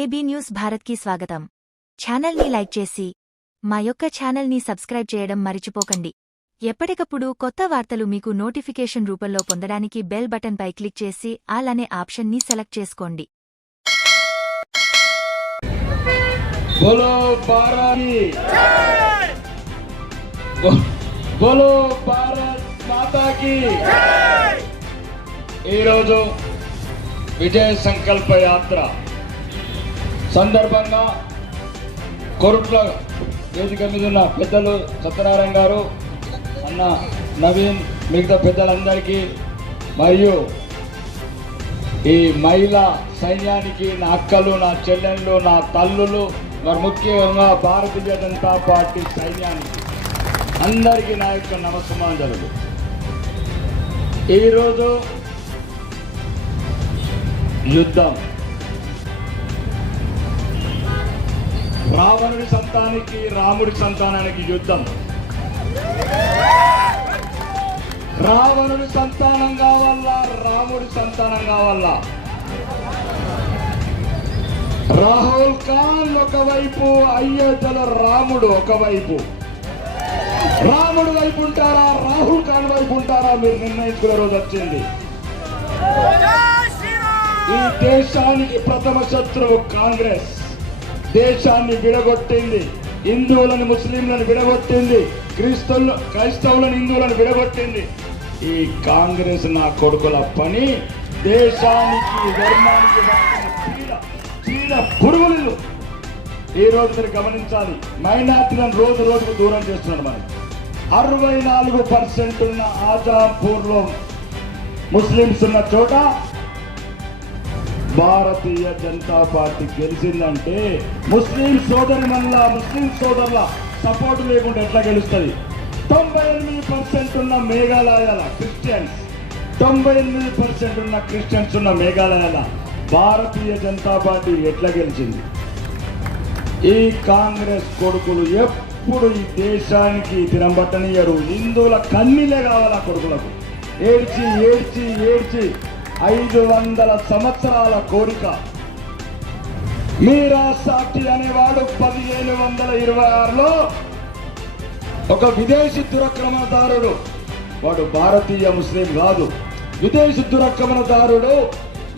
AB news భారత్కి స్వాగతం. ఛానల్ని లైక్ చేసి మా యొక్క ఛానల్ని సబ్స్క్రైబ్ చేయడం మరిచిపోకండి. ఎప్పటికప్పుడు కొత్త వార్తలు మీకు నోటిఫికేషన్ రూపంలో పొందడానికి బెల్ బటన్పై క్లిక్ చేసి ఆల్ అనే ఆప్షన్ని సెలెక్ట్ చేసుకోండి. ఈరోజు విజయ సంకల్ప యాత్ర సందర్భంగా కోరుట్ల వేదిక మీద ఉన్న పెద్దలు సత్యనారాయణ గారు, అన్న నవీన్, మిగతా పెద్దలందరికీ మరియు ఈ మహిళా సైన్యానికి నా అక్కలు, నా చెల్లెళ్ళు, నా తల్లులు, మరి ముఖ్యంగా భారతీయ జనతా పార్టీ సైన్యానికి అందరికీ నా యొక్క నమస్కారాలు. ఈరోజు యుద్ధం, రావణుడి సంతానానికి రాముడి సంతానానికి యుద్ధం. రావణుడి సంతానం కావాలా, రాముడి సంతానం కావాలా? రాహుల్ ఖాన్ ఒకవైపు, అయోధ్యలో రాముడు ఒకవైపు. రాముడు వైపు ఉంటారా, రాహుల్ ఖాన్ వైపు ఉంటారా? మీరు నిర్ణయించుకునే రోజు వచ్చింది. ఈ దేశానికి ప్రథమ శత్రువు కాంగ్రెస్. దేశాన్ని విడగొట్టింది, హిందువులను ముస్లింలను విడగొట్టింది, క్రైస్తవులను హిందువులను విడగొట్టింది. ఈ కాంగ్రెస్ నా కొడుకుల పని దేశానికి ధర్మానికి చీడ పురుగులు. ఈ రోజు మీరు గమనించాలి, మైనార్టీలను రోజు రోజుకు దూరం చేస్తున్నాడు. మనం 64% ఉన్న ఆజాంపూర్లో ముస్లింస్ ఉన్న చోట భారతీయ జనతా పార్టీ గెలిచిందంటే ముస్లిం సోదరుల సపోర్ట్ లేకుండా ఎట్లా గెలుస్తుంది? 98% ఉన్న మేఘాలయాల క్రిస్టియన్స్, 98% ఉన్న క్రిస్టియన్స్ ఉన్న మేఘాలయాల భారతీయ జనతా పార్టీ ఎట్లా గెలిచింది? ఈ కాంగ్రెస్ కొడుకులు ఎప్పుడు ఈ దేశానికి తిరంబట్టనియరు. హిందువుల కన్నీలే కావాలి ఆ కొడుకులకు. ఏడ్చి ఏడ్చి ఏడ్చి 500 సంవత్సరాల కోరిక. మీరా సాక్షి అనేవాడు 1526లో ఒక విదేశీ దురాక్రమణదారుడు. వాడు భారతీయ ముస్లిం కాదు, విదేశీ దురాక్రమణదారుడు.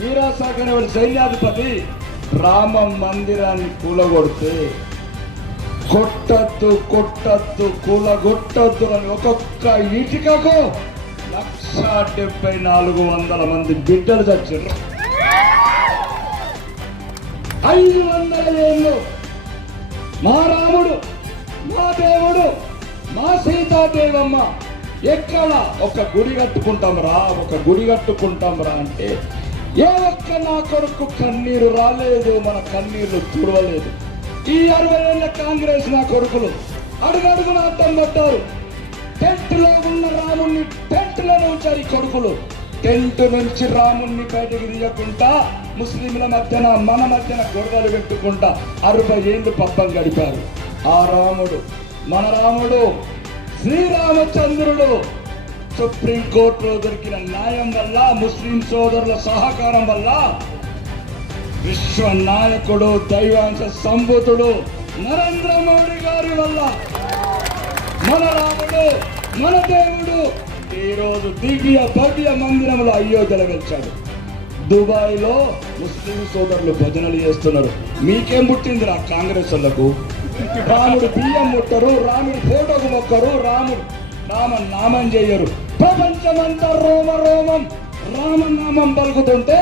మీరా సాక్షి అనేవాడు సైన్యాధిపతి. రామ మందిరాన్ని కూలగొడితే కొట్టద్దు కొట్టద్దు కూలగొట్టద్దు అని ఒక్కొక్క ఇటుకకు 1,74,00 మంది బిడ్డలు చచ్చారు. 500 ఏళ్ళు మా రాముడు, మా దేవుడు, మా సీతాదేవమ్మ ఎక్కడ ఒక గుడి కట్టుకుంటాం రా అంటే ఏ ఒక్క నా కొడుకు కన్నీరు రాలేదు, మన కన్నీళ్లు చూడలేదు. ఈ 60 ఏళ్ళ కాంగ్రెస్ నా కొడుకులు అడుగడుగున అడ్డం పడ్డారు. టెంట్ లో ఉన్న రాముణ్ణి టెంట్ లో ఉంచారు ఈ కొడుకులు. టెంట్ నుంచి రాముణ్ణి బయటకు తీయకుండా ముస్లింల మధ్యన మన మధ్యన గొడవలు పెట్టుకుంటా 60 ఏళ్ళు పబ్బం గడిపారు. ఆ రాముడు, మన రాముడు శ్రీరామచంద్రుడు సుప్రీంకోర్టులో దొరికిన న్యాయం వల్ల, ముస్లిం సోదరుల సహకారం వల్ల, విశ్వ నాయకుడు దైవాంశ సంభూతుడు నరేంద్ర మోడీ గారి వల్ల మన రాముడు, మన దేవుడు ఈరోజు దివ్య భవ్య మందిరంలో అయోధ్యలో వెలిచాడు. దుబాయ్ లో ముస్లిం సోదరులు భజనలు చేస్తున్నారు. మీకేం పుట్టింది రా కాంగ్రెస్ వాళ్ళకు? రాముడు బియ్యం ముట్టరు, రాముడి ఫోటోకు మొక్కరు, రామనామం చేయరు. ప్రపంచమంతా రోమం రామనామం పలుకుతుంటే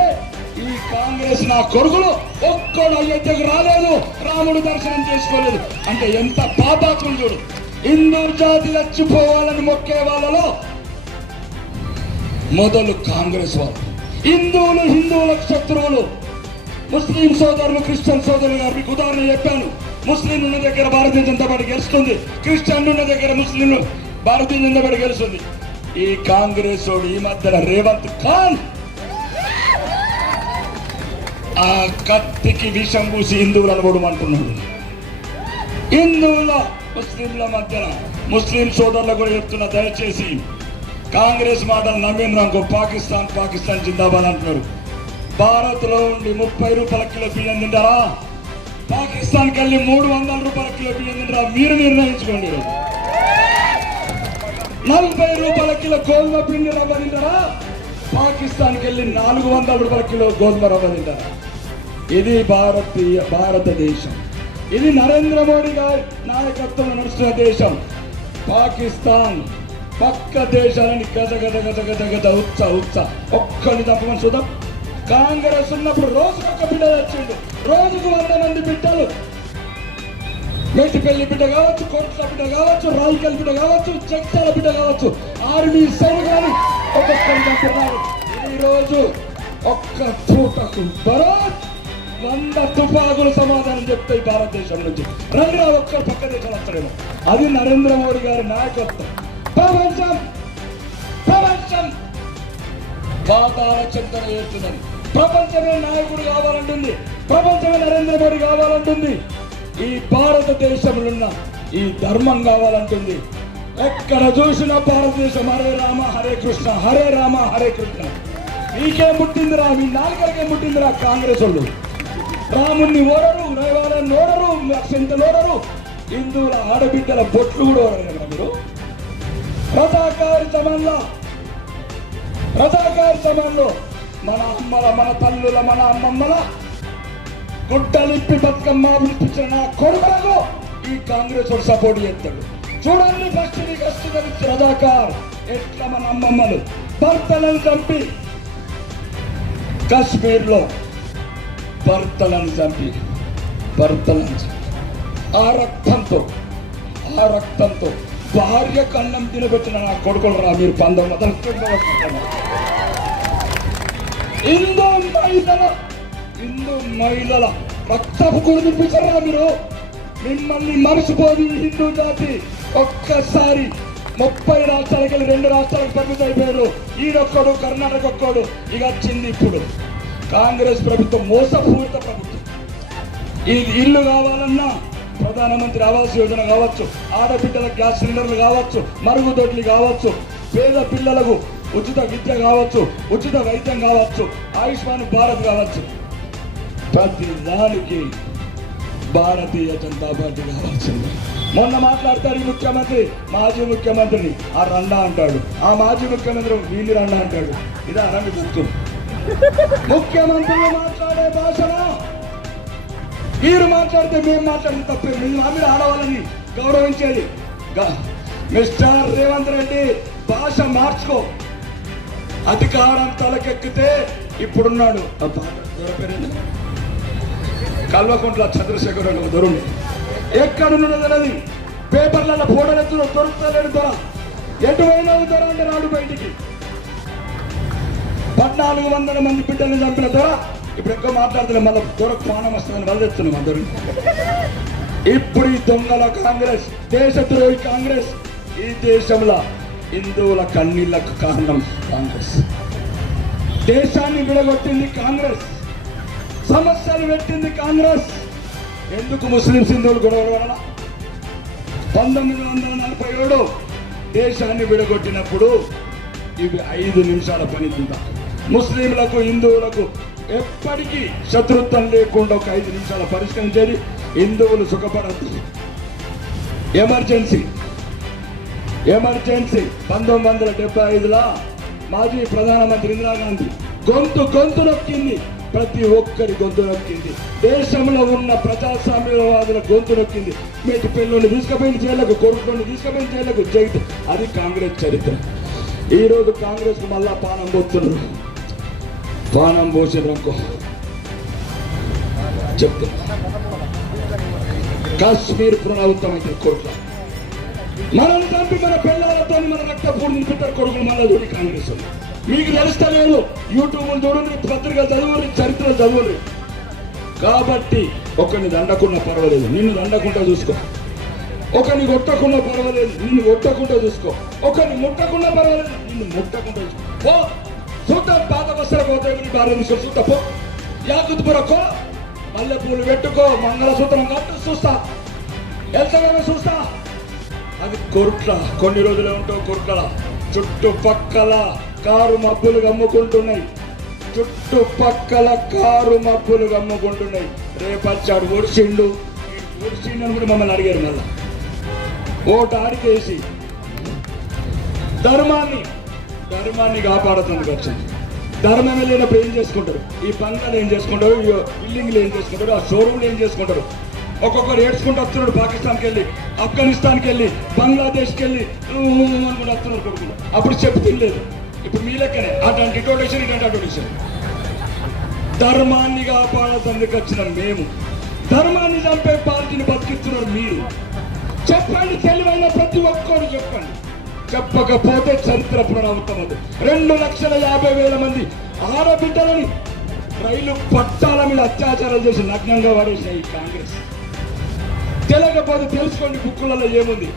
ఈ కాంగ్రెస్ నా కొడుకులు ఒక్కడు అయోధ్యకు రాలేదు, రాముడు దర్శనం చేసుకోలేదు. అంటే ఎంత పాపాత్ములు చూడు. హిందూ జాతి చచ్చిపోవాలని మొక్కే వాళ్ళలో మొదలు కాంగ్రెస్ వాళ్ళు. హిందువులకు శత్రువులు. ముస్లిం సోదరులు, క్రిస్టియన్ సోదరులు గారు మీకు ఉదాహరణ చెప్పాను. ముస్లింలు ఉన్న దగ్గర భారతీయ జనతా పార్టీ గెలుస్తుంది, క్రిస్టియన్లు ఉన్న దగ్గర ముస్లింలు భారతీయ జనతా పార్టీ గెలుస్తుంది. ఈ కాంగ్రెస్ వాడు ఈ మధ్యన రేవంత్ ఖాన్ ఆ కత్తికి విషం పూసి హిందువులను పొడమంటున్నాడు. హిందువుల ముస్లింల మధ్యన ముస్లిం సోదరులకు కూడా చెప్తున్నా, దయచేసి కాంగ్రెస్ మాటలు నమ్మిండ్రనుకో పాకిస్తాన్ జిందాబాద్ అంటున్నారు. భారత్ లో ఉండి 30 రూపాయల కిలో బియ్యం తింటారా? పాకిస్తాన్కి వెళ్ళి 300 రూపాయల కిలో బియ్యం తింటారా? మీరు నిర్ణయించుకోండి. 40 రూపాయల కిలో గోధుమ పిండి రవ్వ తింటారా? పాకిస్తాన్కి వెళ్ళి 400 రూపాయల కిలో గోధుమ రవ్వ తింటారా? ఇది భారతదేశం. ఇది నరేంద్ర మోడీ గారి నాయకత్వంలో నడుస్తున్న దేశం. పాకిస్తాన్ పక్క దేశాలని గజ గజ గజ గజ గజ ఉత్స ఒక్కడిని తప్పమని చూద్దాం. కాంగ్రెస్ ఉన్నప్పుడు రోజుకు ఒక బిడ్డ వచ్చిండు, రోజుకు 100 మంది బిడ్డలు. మేటిపల్లి బిడ్డ కావచ్చు, కోట్ల బిడ్డ కావచ్చు, రాయికల్ బిడ్డ కావచ్చు, జగ్తాల బిడ్డ కావచ్చు, ఆర్మీ సైనికులని ఒక్కొక్కరిని చంపుతున్నారు. ఈ రోజు ఒక్క పూటకు భరత్ 100 తుపాకులు సమాధానం చెప్తాయి భారతదేశం నుంచి. రండి ఒక్కరు పక్క దేశాలు వస్తాడేమో. అది నరేంద్ర మోడీ గారి నాయకత్వం. ప్రపంచం పాతాల చింతన చేస్తుందని. ప్రపంచమే నాయకుడు కావాలంటుంది, ప్రపంచమే నరేంద్ర మోడీ కావాలంటుంది. ఈ భారతదేశంలో ఉన్న ఈ ధర్మం కావాలంటుంది. ఎక్కడ చూసినా భారతదేశం హరే రామ హరే కృష్ణ, హరే రామ హరే కృష్ణ. మీకేం పుట్టిందిరా? మీ నాలుగలకేం పుట్టిందిరా? కాంగ్రెస్ వాళ్ళు రాముణ్ణి ఓడరు, రైవాలని ఓడరు, అక్షంతలు ఓడరు, హిందువుల ఆడబిడ్డల బొట్లు కూడా ఓడరు కదా మీరు. రథాకారి సమాన్లో మన అమ్మల, మన తల్లుల, మన అమ్మమ్మల గుడ్డలిప్పి బతుకమ్మ వినిపించిన నా కొడుకులకు ఈ కాంగ్రెస్ వాడు సపోర్ట్ చేస్తాడు. చూడండి భక్తిని కష్టపడి రథాకార్ ఎట్లా మన అమ్మమ్మలు భర్తలను చంపి, కాశ్మీర్లో భర్తలను చంపి ఆ రక్తంతో భార్య కన్నం తినబెట్టిన నా కొడుకులు రా మీరు. 19 హిందూ మహిళల రక్తపు కుడిపించారా మీరు? మిమ్మల్ని మరిచిపోయి హిందూ జాతి ఒక్కసారి 30 రాష్ట్రాలకి 2 రాష్ట్రాలకు పరిమితం అయిపోయారు. ఈడొక్కడు, కర్ణాటక ఒక్కడు. ఇక వచ్చింది ఇప్పుడు కాంగ్రెస్ ప్రభుత్వం, మోసపూరిత ప్రభుత్వం. ఈ ఇల్లు కావాలన్నా ప్రధానమంత్రి ఆవాస్ యోజన కావచ్చు, ఆడబిడ్డల గ్యాస్ సిలిండర్లు కావచ్చు, మరుగుదొడ్లు కావచ్చు, పేద పిల్లలకు ఉచిత విద్య కావచ్చు, ఉచిత వైద్యం కావచ్చు, ఆయుష్మాన్ భారత్ కావచ్చు, ప్రతి దానికి భారతీయ జనతా పార్టీ కావాల్సింది. మొన్న మాట్లాడతారు ఈ ముఖ్యమంత్రి, మాజీ ముఖ్యమంత్రిని ఆ రండా అంటాడు, ఆ మాజీ ముఖ్యమంత్రి వీళ్ళు రండా అంటాడు. ఇదా రండి గుర్తు. ముఖ్యమంత్రులు మాట్లాడే భాషలో మీరు మాట్లాడితే మేము మాట్లాడితే తప్పే. మీరు ఆడవాళ్ళని గౌరవించేది. మిస్టర్ రేవంత్ రెడ్డి భాష మార్చుకో. అధికారం తలకెక్కితే ఇప్పుడున్నాడు కల్వకుంట్ల చంద్రశేఖర్ రావు దొరుంది. ఎక్కడున్నది పేపర్లలో ఫోటోలు దొరుకుతలేడు దొర. ఎటువైనా దొర అంటే రాడు బయటికి. 1400 మంది బిడ్డల్ని చంపిన దొర ఇప్పుడు ఎక్కువ మాట్లాడుతున్నాం. మళ్ళీ దొరకు ప్రాణం వస్తుందని వదిలేస్తున్నాం అందరూ. ఇప్పుడు ఈ దొంగల కాంగ్రెస్, దేశద్రోహి కాంగ్రెస్, ఈ దేశంలో హిందువుల కన్నీళ్లకు కారణం కాంగ్రెస్. దేశాన్ని విడగొట్టింది కాంగ్రెస్, సమస్యలు పెట్టింది కాంగ్రెస్. ఎందుకు ముస్లింస్ హిందువులు గొడవల వలన 1947 దేశాన్ని విడగొట్టినప్పుడు ఇవి 5 నిమిషాల పనిదంతా. ముస్లింలకు హిందువులకు ఎప్పటికీ శత్రుత్వం లేకుండా ఒక 5 నిమిషాల పరిష్కరించేది. హిందువులు సుఖపడద్దు. ఎమర్జెన్సీ 1975లో మాజీ ప్రధానమంత్రి ఇందిరాగాంధీ గొంతు నొక్కింది. ప్రతి ఒక్కరి గొంతు నొక్కింది. దేశంలో ఉన్న ప్రజాస్వామ్యవాదుల గొంతు నొక్కింది. మేటి పిల్లల్ని తీసుకుపోయిన జైళ్లకు, కొడుకుని తీసుకుపోయిన జైళ్లకు జైలు. అది కాంగ్రెస్ చరిత్ర. ఈరోజు కాంగ్రెస్ కు మళ్ళా పానం పోతున్నారు. పానం పోసేదనుకో చెప్తున్నా. కాశ్మీర్ పునరావృతమైతే కోట్ల మనం చంపి మన పిల్లలతో మన రక్త పూర్తిని పెట్టారు కొడుకులు. మళ్ళీ చూడి కాంగ్రెస్ మీకు తెలుస్తలేదు. యూట్యూబ్లు చూడండి, పత్రికలు చదువుని, చరిత్రలు చదువుని. కాబట్టి ఒకరిని దండకుండా పర్వాలేదు, నిన్ను దండకుండా చూసుకో. ఒకరిని కొట్టకుండా పర్వాలేదు, నిన్ను కొట్టకుండా చూసుకో. ఒకరిని ముట్టకుండా పర్వాలేదు, నిన్ను ముట్టకుండా చూసుకో. చూద్దాం పాత వస్త్రాలు పోతాయి భారత చూద్దాపో. యాకుత్పురకో, మల్లె పూలు పెట్టుకో, మంగళసూత్రం కట్టు, చూస్తా. ఎంతగానో చూస్తా. అది కొరుట్ల కొన్ని రోజులే ఉంటావు. కొరుట్ల చుట్టుపక్కల కారు మబ్బులు గమ్ముకుంటున్నాయి. చుట్టుపక్కల కారు మబ్బులు గమ్ముకుంటున్నాయి. రేపచ్చాడు ఒడిసిండు అని కూడా మమ్మల్ని అడిగారు. మళ్ళా ఓటు ఆడికేసి ధర్మాన్ని కాపాడుతుంది వచ్చింది. ధర్మం వెళ్ళినప్పుడు ఏం చేసుకుంటారు? ఈ బంగ్లాలు ఏం చేసుకుంటారు, బిల్డింగ్లు ఏం చేసుకుంటారు, ఆ షోరూమ్లు ఏం చేసుకుంటారు. ఒక్కొక్కరు ఏడ్చుకుంటూ వస్తున్నాడు. పాకిస్తాన్కి వెళ్ళి, ఆఫ్ఘనిస్తాన్కి వెళ్ళి, బంగ్లాదేశ్కి వెళ్ళి అనుకుంటూ వస్తున్నారు కొడుకులు. అప్పుడు చెప్పు తినలేదు. ఇప్పుడు మీ లెక్కనే అటువంటి డొనేషన్ ఇటువంటి డొనేషన్. ధర్మాన్ని కాపాడుతందుకు వచ్చిన మేము, ధర్మాన్ని చంపే పార్టీని బతికిస్తున్నారు మీరు. చెప్పండి, తెలివైన ప్రతి ఒక్కరు చెప్పండి. చెప్పకపోతే చరిత్ర పునరావృతమవుతుంది. 2,50,000 మంది ఆడబిడ్డలని రైలు పట్టాల మీద అత్యాచారాలు చేసి నగ్నంగా వాడేసిన ఈ కాంగ్రెస్. తెలియకపోతే తెలుసుకోండి, బుక్కులలో ఏముంది.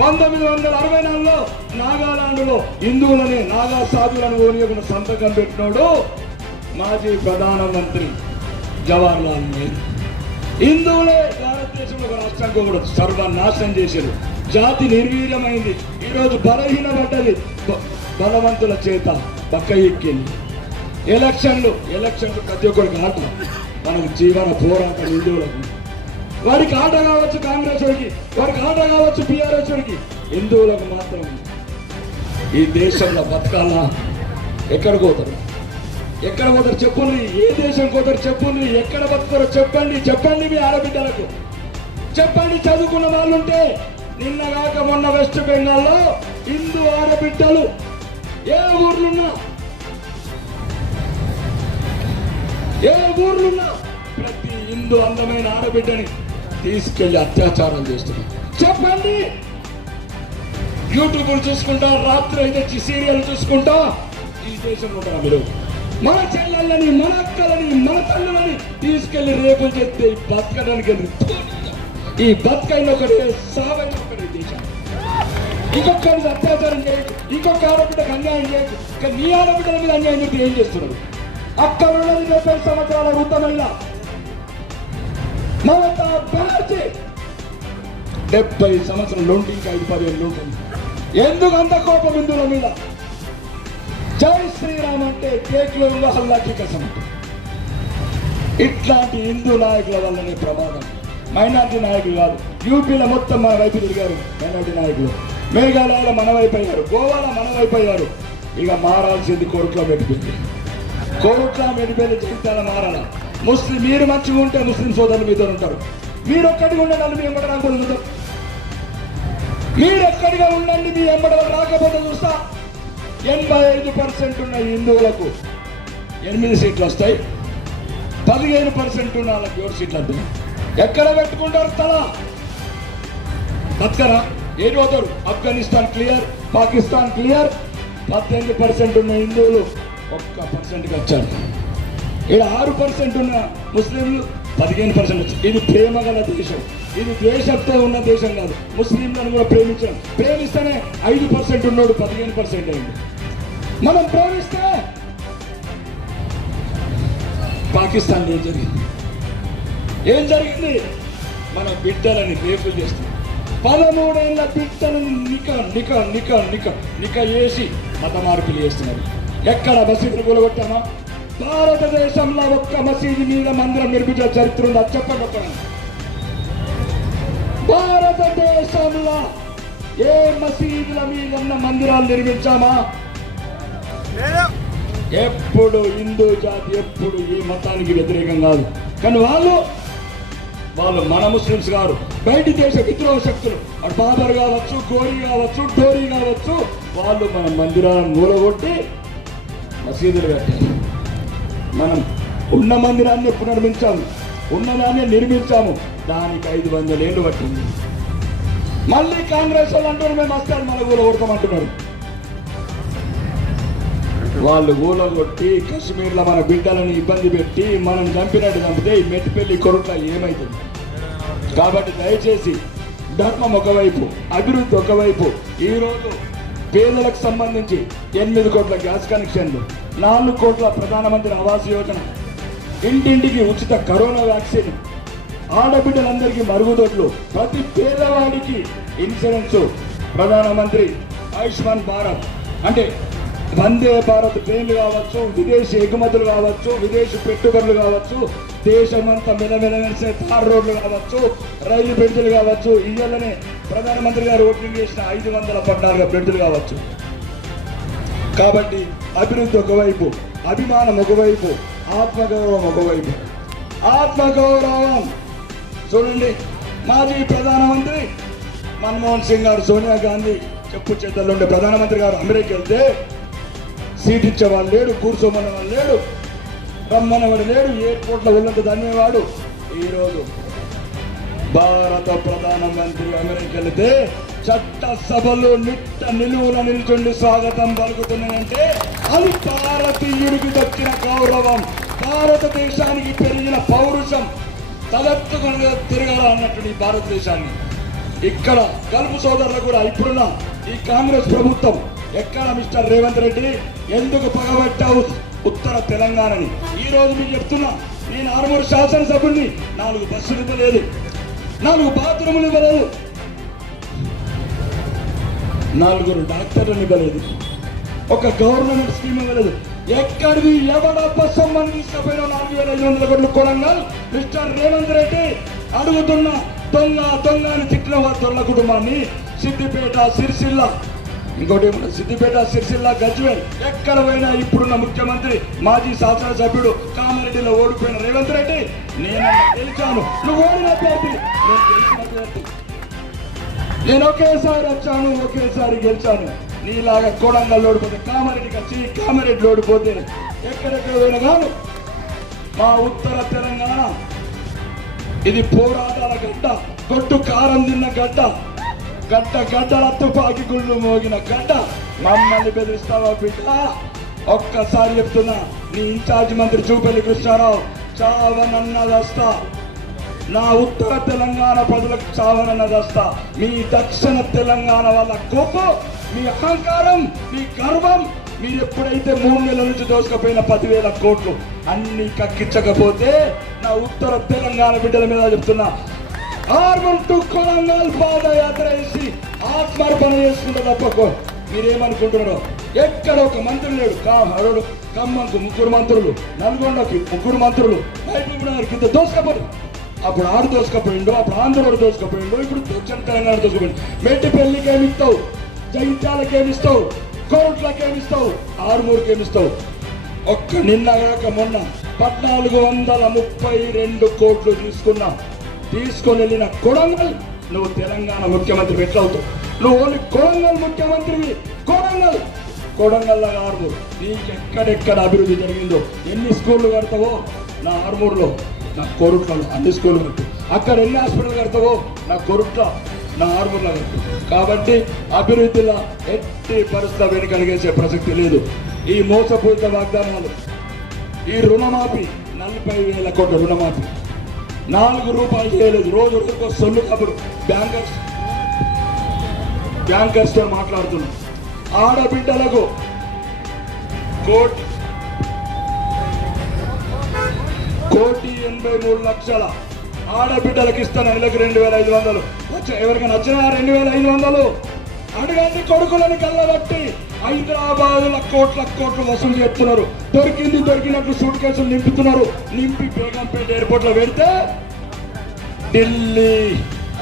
1964లో నాగాలాండ్లో హిందువులని, నాగా సాధువులను ఓనియకుండా సంతకం పెట్టినోడు మాజీ ప్రధానమంత్రి జవహర్లాల్ నెహ్రూ. హిందువులే భారతదేశంలో ఒక రాష్ట్రానికి కూడా సర్వనాశనం చేశారు. జాతి నిర్వీర్యమైంది. ఈరోజు బలహీనపడ్డది. బలవంతుల చేత పక్క ఎక్కింది. ఎలక్షన్లు ప్రతి ఒక్కరికి ఆట. మనకు జీవన పోరాటం హిందువులకు. వారికి ఆట కావచ్చు కాంగ్రెస్ వాడికి, వారికి ఆట కావచ్చు బీఆర్ఎస్ వాడికి. హిందువులకు మాత్రం ఈ దేశంలో బతకాలా? ఎక్కడ పోతారు చెప్పుండ్రి. ఏ దేశం పోతారు చెప్పుండ్రి. ఎక్కడ బతుకుతారో చెప్పండి మీ ఆడబిడ్డలకు చెప్పండి. చదువుకున్న వాళ్ళుంటే నిన్నగాక మొన్న వెస్ట్ బెంగాల్లో హిందూ ఆడబిడ్డలు ఏ ఊర్లున్నా ప్రతి హిందూ అందమైన ఆడబిడ్డని తీసుకెళ్లి అత్యాచారం చేస్తున్నారు. చెప్పండి. యూట్యూబ్ చూసుకుంటా, రాత్రి అయితే సీరియల్ చూసుకుంటా ఈ దేశంలో ఉంటారా మీరు? మన చెల్లెళ్ళని, మన అక్కలని, మన తల్లులని తీసుకెళ్లి రేపులు చేస్తే బతకడానికి ఈ బతకైన ఒకటే, సావైన ఒకటే దేశం. ఇంకొకరికి అత్యాచారం చేయదు, ఇంకొక ఆడబిడ్డకు అన్యాయం చేయదు. కానీ నీ ఆడబిడ్డల మీద అన్యాయం చేస్తే ఏం చేస్తున్నారు? అక్కడ ఉన్నది 70 సంవత్సరాల వృద్ధమైన మమతా బెనర్జీ 70 సంవత్సరాలు ఉండి ఇంకా 5-10 ఏళ్ళు ఉంటుంది. ఎందుకు అంత కోపం హిందువుల మీద? జై శ్రీరామ్ అంటే కేకులో హల్లాకి కసం. ఇట్లాంటి హిందూ నాయకుల వల్లనే ప్రమాదం. మైనార్టీ నాయకులు కాదు. యూపీలో మొత్తం మన వైపు తిరిగారు మైనార్టీ నాయకులు. మేఘాలయలో మన వైపు అయ్యారు, గోవాలో మన వైపు అయ్యారు. ఇక మారాల్సింది కోర్టులో పెట్టిపోయింది. జీవితాలు మారాలా? మీరు మంచిగా ఉంటే ముస్లిం సోదరులు మీతో ఉంటారు. మీరు ఒక్కడిగా ఉండండి, మీ ఎంబడి రాకపోతే చూద్దాం. మీరు ఎక్కడిగా ఉండండి, మీ ఎంబడి రాకపోతే చూస్తా. 85% ఉన్న హిందువులకు 8 సీట్లు వస్తాయి. 15% ఉన్న వాళ్ళకి 7 సీట్లు వస్తాయి. ఎక్కడ పెట్టుకుంటారు తల? బతకరా? ఏడు పోతారు? Afghanistan clear, Pakistan clear. 18% ఉన్న హిందువులు 1%కి వచ్చారు. ఇక్కడ 6% ఉన్న ముస్లింలు 15% వచ్చారు. ఇది ప్రేమ గల దేశం. ఇది ద్వేషంతో ఉన్న దేశం కాదు. ముస్లింలను కూడా ప్రేమించడం. ప్రేమిస్తేనే 5% ఉన్నాడు 15% అయింది. మనం ప్రేమిస్తే పాకిస్తాన్ ఏం జరిగింది? మన బిడ్డలని రేపులు చేస్తుంది. 13 ఏళ్ల బిడ్డలను నిక వేసి మత మార్పులు చేస్తున్నారు. ఎక్కడ మసీదులు కూలగొట్టామా? భారతదేశంలో ఒక్క మసీదు మీద మందిరం నిర్మించిన చరిత్ర ఉందా? చెప్పండి. భారతదేశంలో ఏ మసీదుల మీద ఉన్న మందిరాలు నిర్మించామా? ఎప్పుడు హిందూ జాతి ఎప్పుడు ఈ మతానికి వ్యతిరేకం కాదు. కానీ వాళ్ళు మన ముస్లిమ్స్ గారు బయటి దేశ విద్రోహ శక్తులు, అటు బాబర్ కావచ్చు, గోరీ కావచ్చు, డోరీ కావచ్చు, వాళ్ళు మన మందిరాలను మూలగొట్టి మసీదులు కట్టారు. మనం ఉన్న మందిరాన్ని పునర్మించాము, ఉన్నదాన్ని నిర్మించాము. దానికి 500 ఏళ్ళు పట్టింది. మళ్ళీ కాంగ్రెస్ వాళ్ళు అంటున్నారు మేము వస్తాను మన ఊళ్ళో కొడతామంటున్నారు. వాళ్ళు ఊళ్ళగొట్టి కశ్మీర్లో మన బిడ్డలను ఇబ్బంది పెట్టి మనం చంపినట్టు చంపితే ఈ మెట్టిపల్లి కొరట్ల ఏమవుతుంది? కాబట్టి దయచేసి ధర్మం ఒకవైపు, అభివృద్ధి ఒకవైపు. ఈరోజు పేదలకు సంబంధించి 8 కోట్ల గ్యాస్ కనెక్షన్లు, 4 కోట్ల ప్రధానమంత్రి ఆవాస్ యోజన, ఇంటింటికి ఉచిత కరోనా వ్యాక్సిన్, ఆడబిడ్డలందరికీ మరుగుదొడ్లు, ప్రతి పేదవాడికి ఇన్సూరెన్స్, ప్రధానమంత్రి ఆయుష్మాన్ భారత్. అంటే వందే భారత్ ట్రైన్లు కావచ్చు, విదేశీ ఎగుమతులు కావచ్చు, విదేశీ పెట్టుబడులు కావచ్చు, దేశమంతా మెలమెలసే తార్ రోడ్లు కావచ్చు, రైలు బ్రిడ్జ్లు కావచ్చు, ఇయ్యాలనే ప్రధానమంత్రి గారు ఓపెనింగ్ చేసిన 514 బ్రిడ్జ్లు కావచ్చు. కాబట్టి అభివృద్ధి ఒకవైపు, అభిమానం ఒకవైపు, ఆత్మగౌరవం ఒకవైపు. ఆత్మగౌరవం చూడండి, మాజీ ప్రధానమంత్రి మన్మోహన్ సింగ్ గారు, సోనియా గాంధీ చెప్పు చేతుల్లో ఉండే ప్రధానమంత్రి గారు అమెరికా వెళ్తే సీట్ ఇచ్చేవాళ్ళు లేడు, కూర్చోమన్నవాడు లేడు, రమ్మన్నవాడు లేడు, ఎయిర్పోర్ట్లో ఉన్నంత ధన్యవాడు. ఈరోజు భారత ప్రధానమంత్రి అమెరికా వెళితే చట్టసభలో నిలువున నిల్చుండి స్వాగతం పలుకుతున్నాయంటే అది భారతీయుడికి దక్కిన గౌరవం, భారతదేశానికి పెరిగిన పౌరుషం. తలెత్తుకొని తిరగాలన్నట్టు ఈ భారతదేశాన్ని. ఇక్కడ గల్ఫ్ సోదరులు కూడా ఇప్పుడున్న ఈ కాంగ్రెస్ ప్రభుత్వం ఎక్కడ మిస్టర్ రేవంత్ రెడ్డి ఎందుకు పగబట్టావు ఉత్తర తెలంగాణని? ఈ రోజు మీకు చెప్తున్నా, నేను ఆరుమూరు శాసనసభ్యుడిని, 4 బస్సులు ఇవ్వలేదు, 4 బాత్రూములు ఇవ్వలేదు, 4 డాక్టర్లను ఇవ్వలేదు, ఒక గవర్నమెంట్ స్కీమ్ ఇవ్వలేదు. ఎక్కడిది ఎవడప్ప సొమ్మని తీసుకుపోయిన 4500 కోట్ల కొడంగల్ మిస్టర్ రేవంత్ రెడ్డి అడుగుతున్నా. దొంగ అని తిట్టిన దొంగ కుటుంబాన్ని సిద్దిపేట, సిరిసిల్ల, ఇంకోటి సిద్దిపేట, సిరిసిల్ల, గజ్వేల్ ఎక్కడ పోయినా ఇప్పుడున్న ముఖ్యమంత్రి మాజీ శాసనసభ్యుడు కామారెడ్డిలో ఓడిపోయిన రేవంత్ రెడ్డి, నేను గెలిచాను, నువ్వు ఓడిన అభ్యర్థి, నేను గెలిచిన అభ్యర్థి, నేను ఒకేసారి వచ్చాను, ఒకేసారి గెలిచాను. నీలాగా కొడంగల్ ఓడిపోతే, కామారెడ్డికి వచ్చి కామారెడ్డి ఓడిపోతే ఎక్కడెక్కడ పోయినా కాదు. మా ఉత్తర తెలంగాణ ఇది పోరాటాల గడ్డ, కొట్టు కారం తిన్న గడ్డ, గడ్డల తుపాకి గుళ్ళు మోగిన గడ్డ. మమ్మల్ని బెదిరిస్తావా బిడ్డ? ఒక్కసారి చెప్తున్నా, నీ ఇన్ఛార్జి మంత్రి చూపెల్లి కృష్ణారావు చావనన్నదస్తా, నా ఉత్తర తెలంగాణ ప్రజలకు చావనన్నదస్తా. మీ దక్షిణ తెలంగాణ వాళ్ళ కోపం, మీ అహంకారం, మీ గర్వం, మీరు ఎప్పుడైతే 3 నెలల నుంచి దోసుకపోయిన 10,000 కోట్లు అన్ని కక్కించకపోతే నా ఉత్తర తెలంగాణ బిడ్డల మీద చెప్తున్నా, ఆర్మూర్ టు కొడంగల్ పాదయాత్ర వేసి ఆత్మార్పణ చేసుకుంటే తప్ప మీరేమనుకుంటున్నారో. ఎక్కడ ఒక మంత్రి లేడు. ఖమ్మంకు 3 మంత్రులు, నల్గొండకి 3 మంత్రులు, మహబూబ్ నగర్ కింద దోసుకపోయి, అప్పుడు ఆడు దోసుకపోయిండు, అప్పుడు ఆంధ్రలో దోసుకపోయిండు, ఇప్పుడు దక్షిణ తెలంగాణ దోసుకపోయిండు. మెట్టిపల్లికి ఏమిస్తావు, జగిత్యాలకి ఏమిస్తావు, కోట్లకి ఏమిస్తావు, ఆరుమూరుకి ఏమిస్తావు. ఒక్క నిన్నగాక మొన్న 1432 కోట్లు తీసుకొని వెళ్ళిన కొడంగల్, నువ్వు తెలంగాణ ముఖ్యమంత్రి ఎట్లా అవుతావు? నువ్వు ఓన్లీ కొడంగల్ ముఖ్యమంత్రివి. కొడంగల్లాగా ఆరుమూరు, నీకు ఎక్కడెక్కడ అభివృద్ధి జరిగిందో, ఎన్ని స్కూళ్ళు కడతావో నా ఆరుమూరులో, నా కోరుట్లలో అన్ని స్కూళ్ళు కట్టు. అక్కడ ఎన్ని హాస్పిటల్ కడతావో నా కోరుట్ల, నా ఆరుమూరులో కట్టు. కాబట్టి అభివృద్ధిలో ఎట్టి పరిస్థితి వెనుకలిగేసే ప్రసక్తి లేదు. ఈ మోసపూరిత వాగ్దానాలు, ఈ రుణమాఫీ 40,000 కోట్ల రుణమాఫీ, 4 రూపాయలు చేయలేదు. రోజుకు సొల్లు కబురు. బ్యాంకర్స్ తో మాట్లాడుతున్నాం. ఆడబిడ్డలకు 1,83,00,000 ఆడబిడ్డలకు ఇస్తాను. నెలకు 2,500 వచ్చా. ఎవరికైనా వచ్చినా 2,500 అడగండి. కొడుకులను కళ్ళబట్టి హైదరాబాద్లో కోట్లు వసూలు చేస్తున్నారు. దొరికినట్లు సూట్ కేసులు నింపుతున్నారు. నింపి బేగంపేట ఎయిర్పోర్ట్ లో పెడితే ఢిల్లీ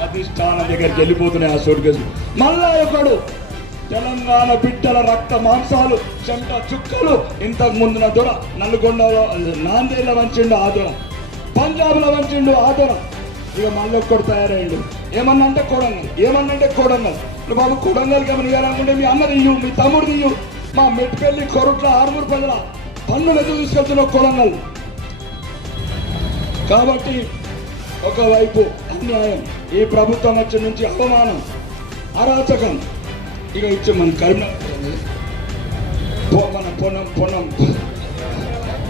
అధిష్టానం దగ్గరికి వెళ్ళిపోతున్నాయి ఆ సూట్ కేసులు. మళ్ళా ఒకడు తెలంగాణ బిడ్డల రక్త మాంసాలు, చెంట చుక్కలు, ఇంతకు ముందున దొర నల్గొండలో నాందేడ్లో వంచిండు ఆ దొర, పంజాబ్లో వంచిండు ఆ దొర. ఇక మళ్ళీ ఒక్కడు తయారయ్యాడు. ఏమన్నంటే కొడంగల్. బాబు కొడంగల్కి ఏమన్నా ఇవ్వాలనుకుంటే మీ అన్నది ఇయ్యు, మీ తమ్ముడిది ఇయ్యు. మా మెట్టిపల్లి, కొరుట్ల, ఆరుమూరు ప్రజల పన్నులు ఎదురు తీసుకెళ్తున్నావు కొడంగల్. కాబట్టి ఒకవైపు అన్యాయం, ఈ ప్రభుత్వం వచ్చి నుంచి అవమానం, అరాచకం. ఇక ఇచ్చి మన కరీంనగర్ పొన్నం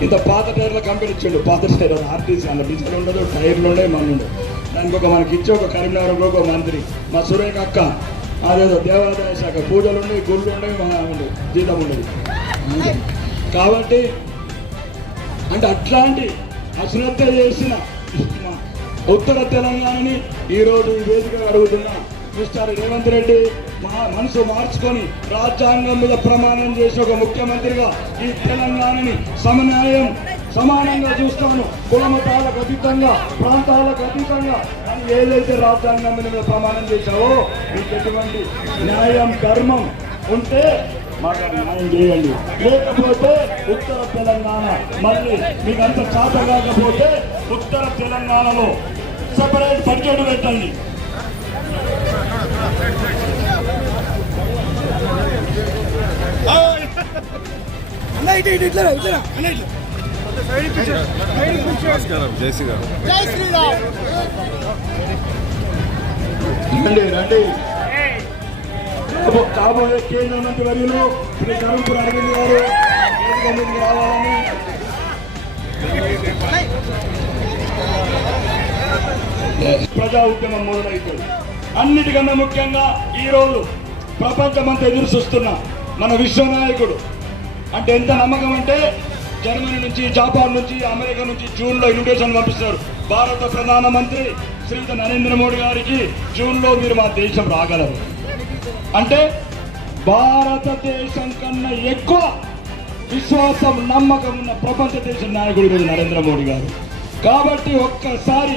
ఇంత పాత టైర్ల కంపెనీ ఇచ్చిండు. పాత టైర్ ఆర్టీసీ అన్న డీజిల్ ఉండదు, టైర్లు ఉండే, మన ఉండదు. దానికి మనకి ఇచ్చి ఒక కరీంనగర్లో ఒక మంత్రి, మా సురేఖ అక్క, అదేదో దేవాదాయ శాఖ, పూజలు ఉండేవి, గుళ్ళు ఉండేవి, మన ఉండేవి, జీతం ఉండేది. కాబట్టి అంటే అట్లాంటి అశ్రద్ధ చేసిన ఉత్తర తెలంగాణని ఈరోజు ఈ వేదికగా అడుగుతున్నా మిస్టర్ రేవంత్ రెడ్డి, మనసు మార్చుకొని రాజ్యాంగం మీద ప్రమాణం చేసి ఒక ముఖ్యమంత్రిగా ఈ తెలంగాణని సమానంగా చూస్తాను, కులమతాలకు అతీతంగా, ప్రాంతాలకు అతీతంగా అని ఏదైతే రాజ్యాంగం మీద ప్రమాణం చేశావో మీకు ఎటువంటి న్యాయం ధర్మం ఉంటే మాకు న్యాయం చేయండి. లేకపోతే ఉత్తర తెలంగాణ మళ్ళీ మీకు అంత చేత కాకపోతే ఉత్తర తెలంగాణలో సెపరేట్ బడ్జెట్ పెట్టండి. రండి కాబోయే కేంద్ర మంత్రి వర్యులు శ్రీ ధర్మపురి అరవింద్ గారు వేదిక మీదకి రావాలని ప్రజా ఉద్యమం మొదలైతుంది. అన్నిటికన్నా ముఖ్యంగా ఈరోజు ప్రపంచమంతా ఎదురు చూస్తున్న మన విశ్వనాయకుడు అంటే ఎంత నమ్మకం అంటే జర్మనీ నుంచి, జపాన్ నుంచి, అమెరికా నుంచి జూన్లో ఇన్విటేషన్ పంపిస్తారు. భారత ప్రధానమంత్రి శ్రీ నరేంద్ర మోడీ గారికి జూన్లో మీరు మా దేశం రాగలరు అంటే భారతదేశం కన్నా ఎక్కువ విశ్వాసం నమ్మకం ఉన్న ప్రపంచ దేశ నాయకుడు ఈరోజు నరేంద్ర మోడీ గారు. కాబట్టి ఒక్కసారి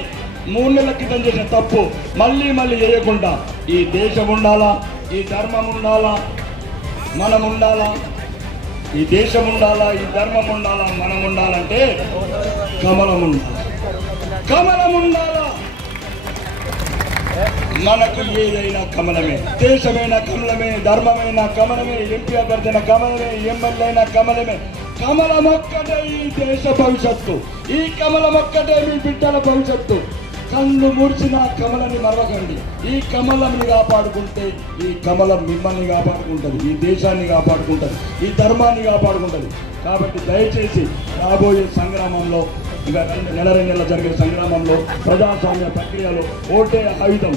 3 నెలల క్రితం చేసిన తప్పు మళ్ళీ చేయకుండా ఈ దేశం ఉండాలా, ఈ ధర్మం ఉండాలా, మనం ఉండాలా, ఈ దేశం ఉండాలా, ఈ ధర్మం ఉండాలా, మనం ఉండాలంటే కమలం ఉండాలా. మనకు ఏదైనా కమలమే, దేశమైన కమలమే, ధర్మమైన కమలమే, ఎంపీ అభ్యర్థిన కమలమే, ఎమ్మెల్యే అయిన కమలమే. కమలం ఒక్కటే ఈ దేశ భవిష్యత్తు, ఈ కమలం ఒక్కటే మీ బిడ్డల భవిష్యత్తు. కళ్ళు ముడిచిన కమలని మరవకండి. ఈ కమలంని కాపాడుకుంటే ఈ కమలం మిమ్మల్ని కాపాడుకుంటుంది, ఈ దేశాన్ని కాపాడుకుంటుంది, ఈ ధర్మాన్ని కాపాడుకుంటుంది. కాబట్టి దయచేసి రాబోయే సంగ్రామంలో, ఇంకా 2 నెలల జరిగే సంగ్రామంలో, ప్రజాస్వామ్య ప్రక్రియలో ఓటే ఆయుధం.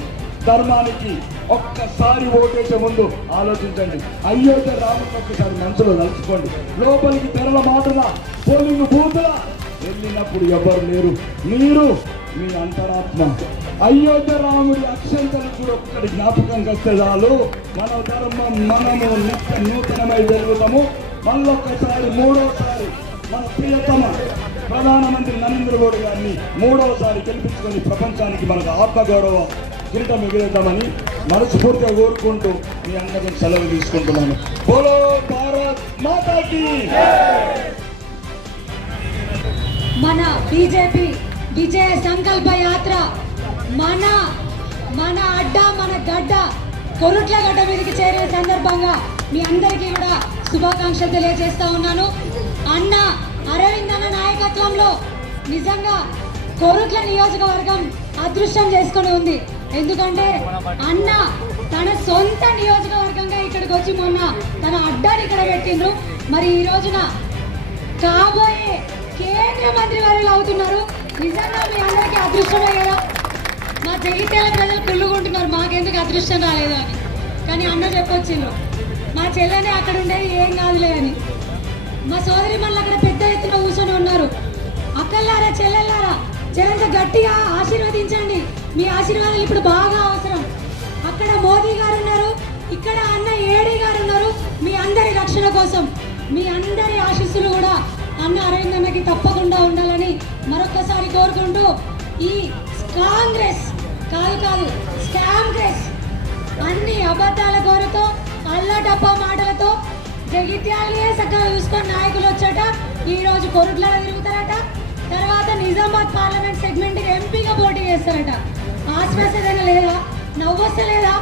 ధర్మానికి ఒక్కసారి ఓటేసే ముందు ఆలోచించండి. అయోధ్య రాముడిని ఒక్కసారి మనసులో తలుచుకోండి. లోపలికి తెరల మాటల పోలింగ్ బూతుల వెళ్ళినప్పుడు ఎవరు లేరు, మీరు మీ అంతరాత్మ. అయోధ్య రాముడి అక్షంతలు కూడా ఒక్కటి జ్ఞాపకం వస్తే చాలు, మన ధర్మం మనము నిత్య నూతనమై జరుగుతాము. మళ్ళొక్కసారి 3వసారి మన ప్రియతమ ప్రధానమంత్రి నరేంద్ర మోడీ గారిని 3వసారి గెలిపించుకొని ప్రపంచానికి మనకు ఆత్మగౌరవ కిరీటం ఎగిరేద్దామని మనస్ఫూర్తిగా కోరుకుంటూ మీ అందరికీ సెలవు తీసుకుంటున్నాను. బోలో భారత్ మాతాకి. మన బీజేపీ విజయ సంకల్ప యాత్ర మన అడ్డ, మన గడ్డ, కొరుట్ల గడ్డ మీదకి చేరే సందర్భంగా మీ అందరికీ కూడా శుభాకాంక్షలు తెలియజేస్తా ఉన్నాను. అన్న అరవింద్ అన్న నాయకత్వంలో నిజంగా కొరుట్ల నియోజకవర్గం అదృష్టం చేసుకొని ఉంది. ఎందుకంటే అన్న తన సొంత నియోజకవర్గంగా ఇక్కడికి వచ్చి మొన్న తన అడ్డాని ఇక్కడ పెట్టిండ్రు. మరి ఈ రోజున కాబోయే కేంద్ర మంత్రి వర్యులు అవుతున్నారు. నిజంగా మీ అందరికీ అదృష్టమే కదా. మా జగిత్యాల ప్రజలు కుళ్ళుకుంటున్నారు మాకెందుకు అదృష్టం రాలేదు అని. కానీ అన్న చెప్పొచ్చిండ్రు మా చెల్లెనే అక్కడ ఉండేది ఏం కాదులే అని. మా సోదరి మళ్ళీ అక్కడ పెద్ద ఎత్తున కూర్చొని ఉన్నారు. అక్కల్లారా, చెల్లెల్లారా, జరంత గట్టిగా ఆశీర్వదించండి. మీ ఆశీర్వాదాలు ఇప్పుడు బాగా అవసరం. అక్కడ మోదీ గారు ఉన్నారు, ఇక్కడ అన్న ఏడీ గారు ఉన్నారు. మీ అందరి రక్షణ కోసం మీ అందరి ఆశీస్సులు కూడా అన్న అరవింద్ అన్నకి తప్పకుండా ఉండాలని మరొకసారి కోరుకుంటూ, ఈ కాంగ్రెస్ కాదు స్కామ్గ్రెస్ అన్ని అబద్ధాల గోరతో, అల్లడబ్బా మాటలతో జగిత్యాలే చక్కగా చూసుకొని నాయకులు వచ్చాట. ఈరోజు కొరుట్లలో తిరుగుతారట, తర్వాత నిజామాబాద్ పార్లమెంట్ సెగ్మెంట్కి ఎంపీగా పోటీ చేస్తారట. ఆశ్వాసన లేదా? నవ్వొస్తలేదా?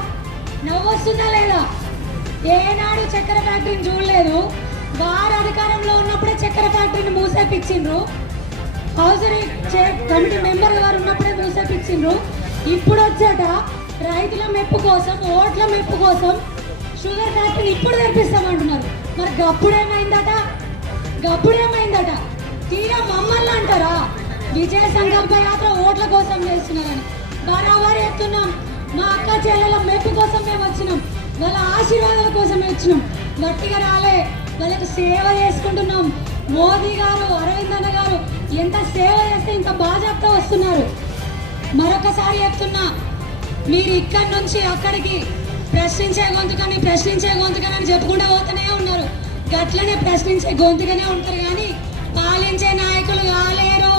నవ్వొస్తుందా లేదా? ఏనాడు చక్కెర ఫ్యాక్టరీని చూడలేదు. వారు అధికారంలో ఉన్నప్పుడే చక్కెర ఫ్యాక్టరీని మూసేపిచ్చిండ్రు. హౌస్ కమిటీ మెంబర్ గారు ఉన్నప్పుడే మూసేపిచ్చిండ్రు. ఇప్పుడు వచ్చాట రైతుల మెప్పు కోసం, ఓట్ల మెప్పు కోసం షుగర్ ఫ్యాక్టరీ ఇప్పుడు తెరిపిస్తామంటున్నారు. మరి గప్పుడేమైందట? తీరా మమ్మల్ని అంటారా విజయ సంకల్ప యాత్ర ఓట్ల కోసం చేస్తున్నారని? బరాబర్ చెప్తున్నాం, మా అక్క చెల్లెల మెప్పు కోసం మేము వచ్చినాం, వాళ్ళ ఆశీర్వాదాల కోసమే వచ్చినాం. గట్టిగా రాలే, వాళ్ళకు సేవ చేసుకుంటున్నాం. మోదీ గారు, అరవింద్ అన్న గారు ఎంత సేవ చేస్తే ఇంత బాధ్యత వస్తున్నారు. మరొకసారి చెప్తున్నా, మీరు ఇక్కడి నుంచి అక్కడికి ప్రశ్నించే గొంతుకని చెప్పుకుంటూ పోతూనే ఉన్నారు. గట్లనే ప్రశ్నించే గొంతుగానే ఉంటారు కానీ పాలించే నాయకులు కాలేరు.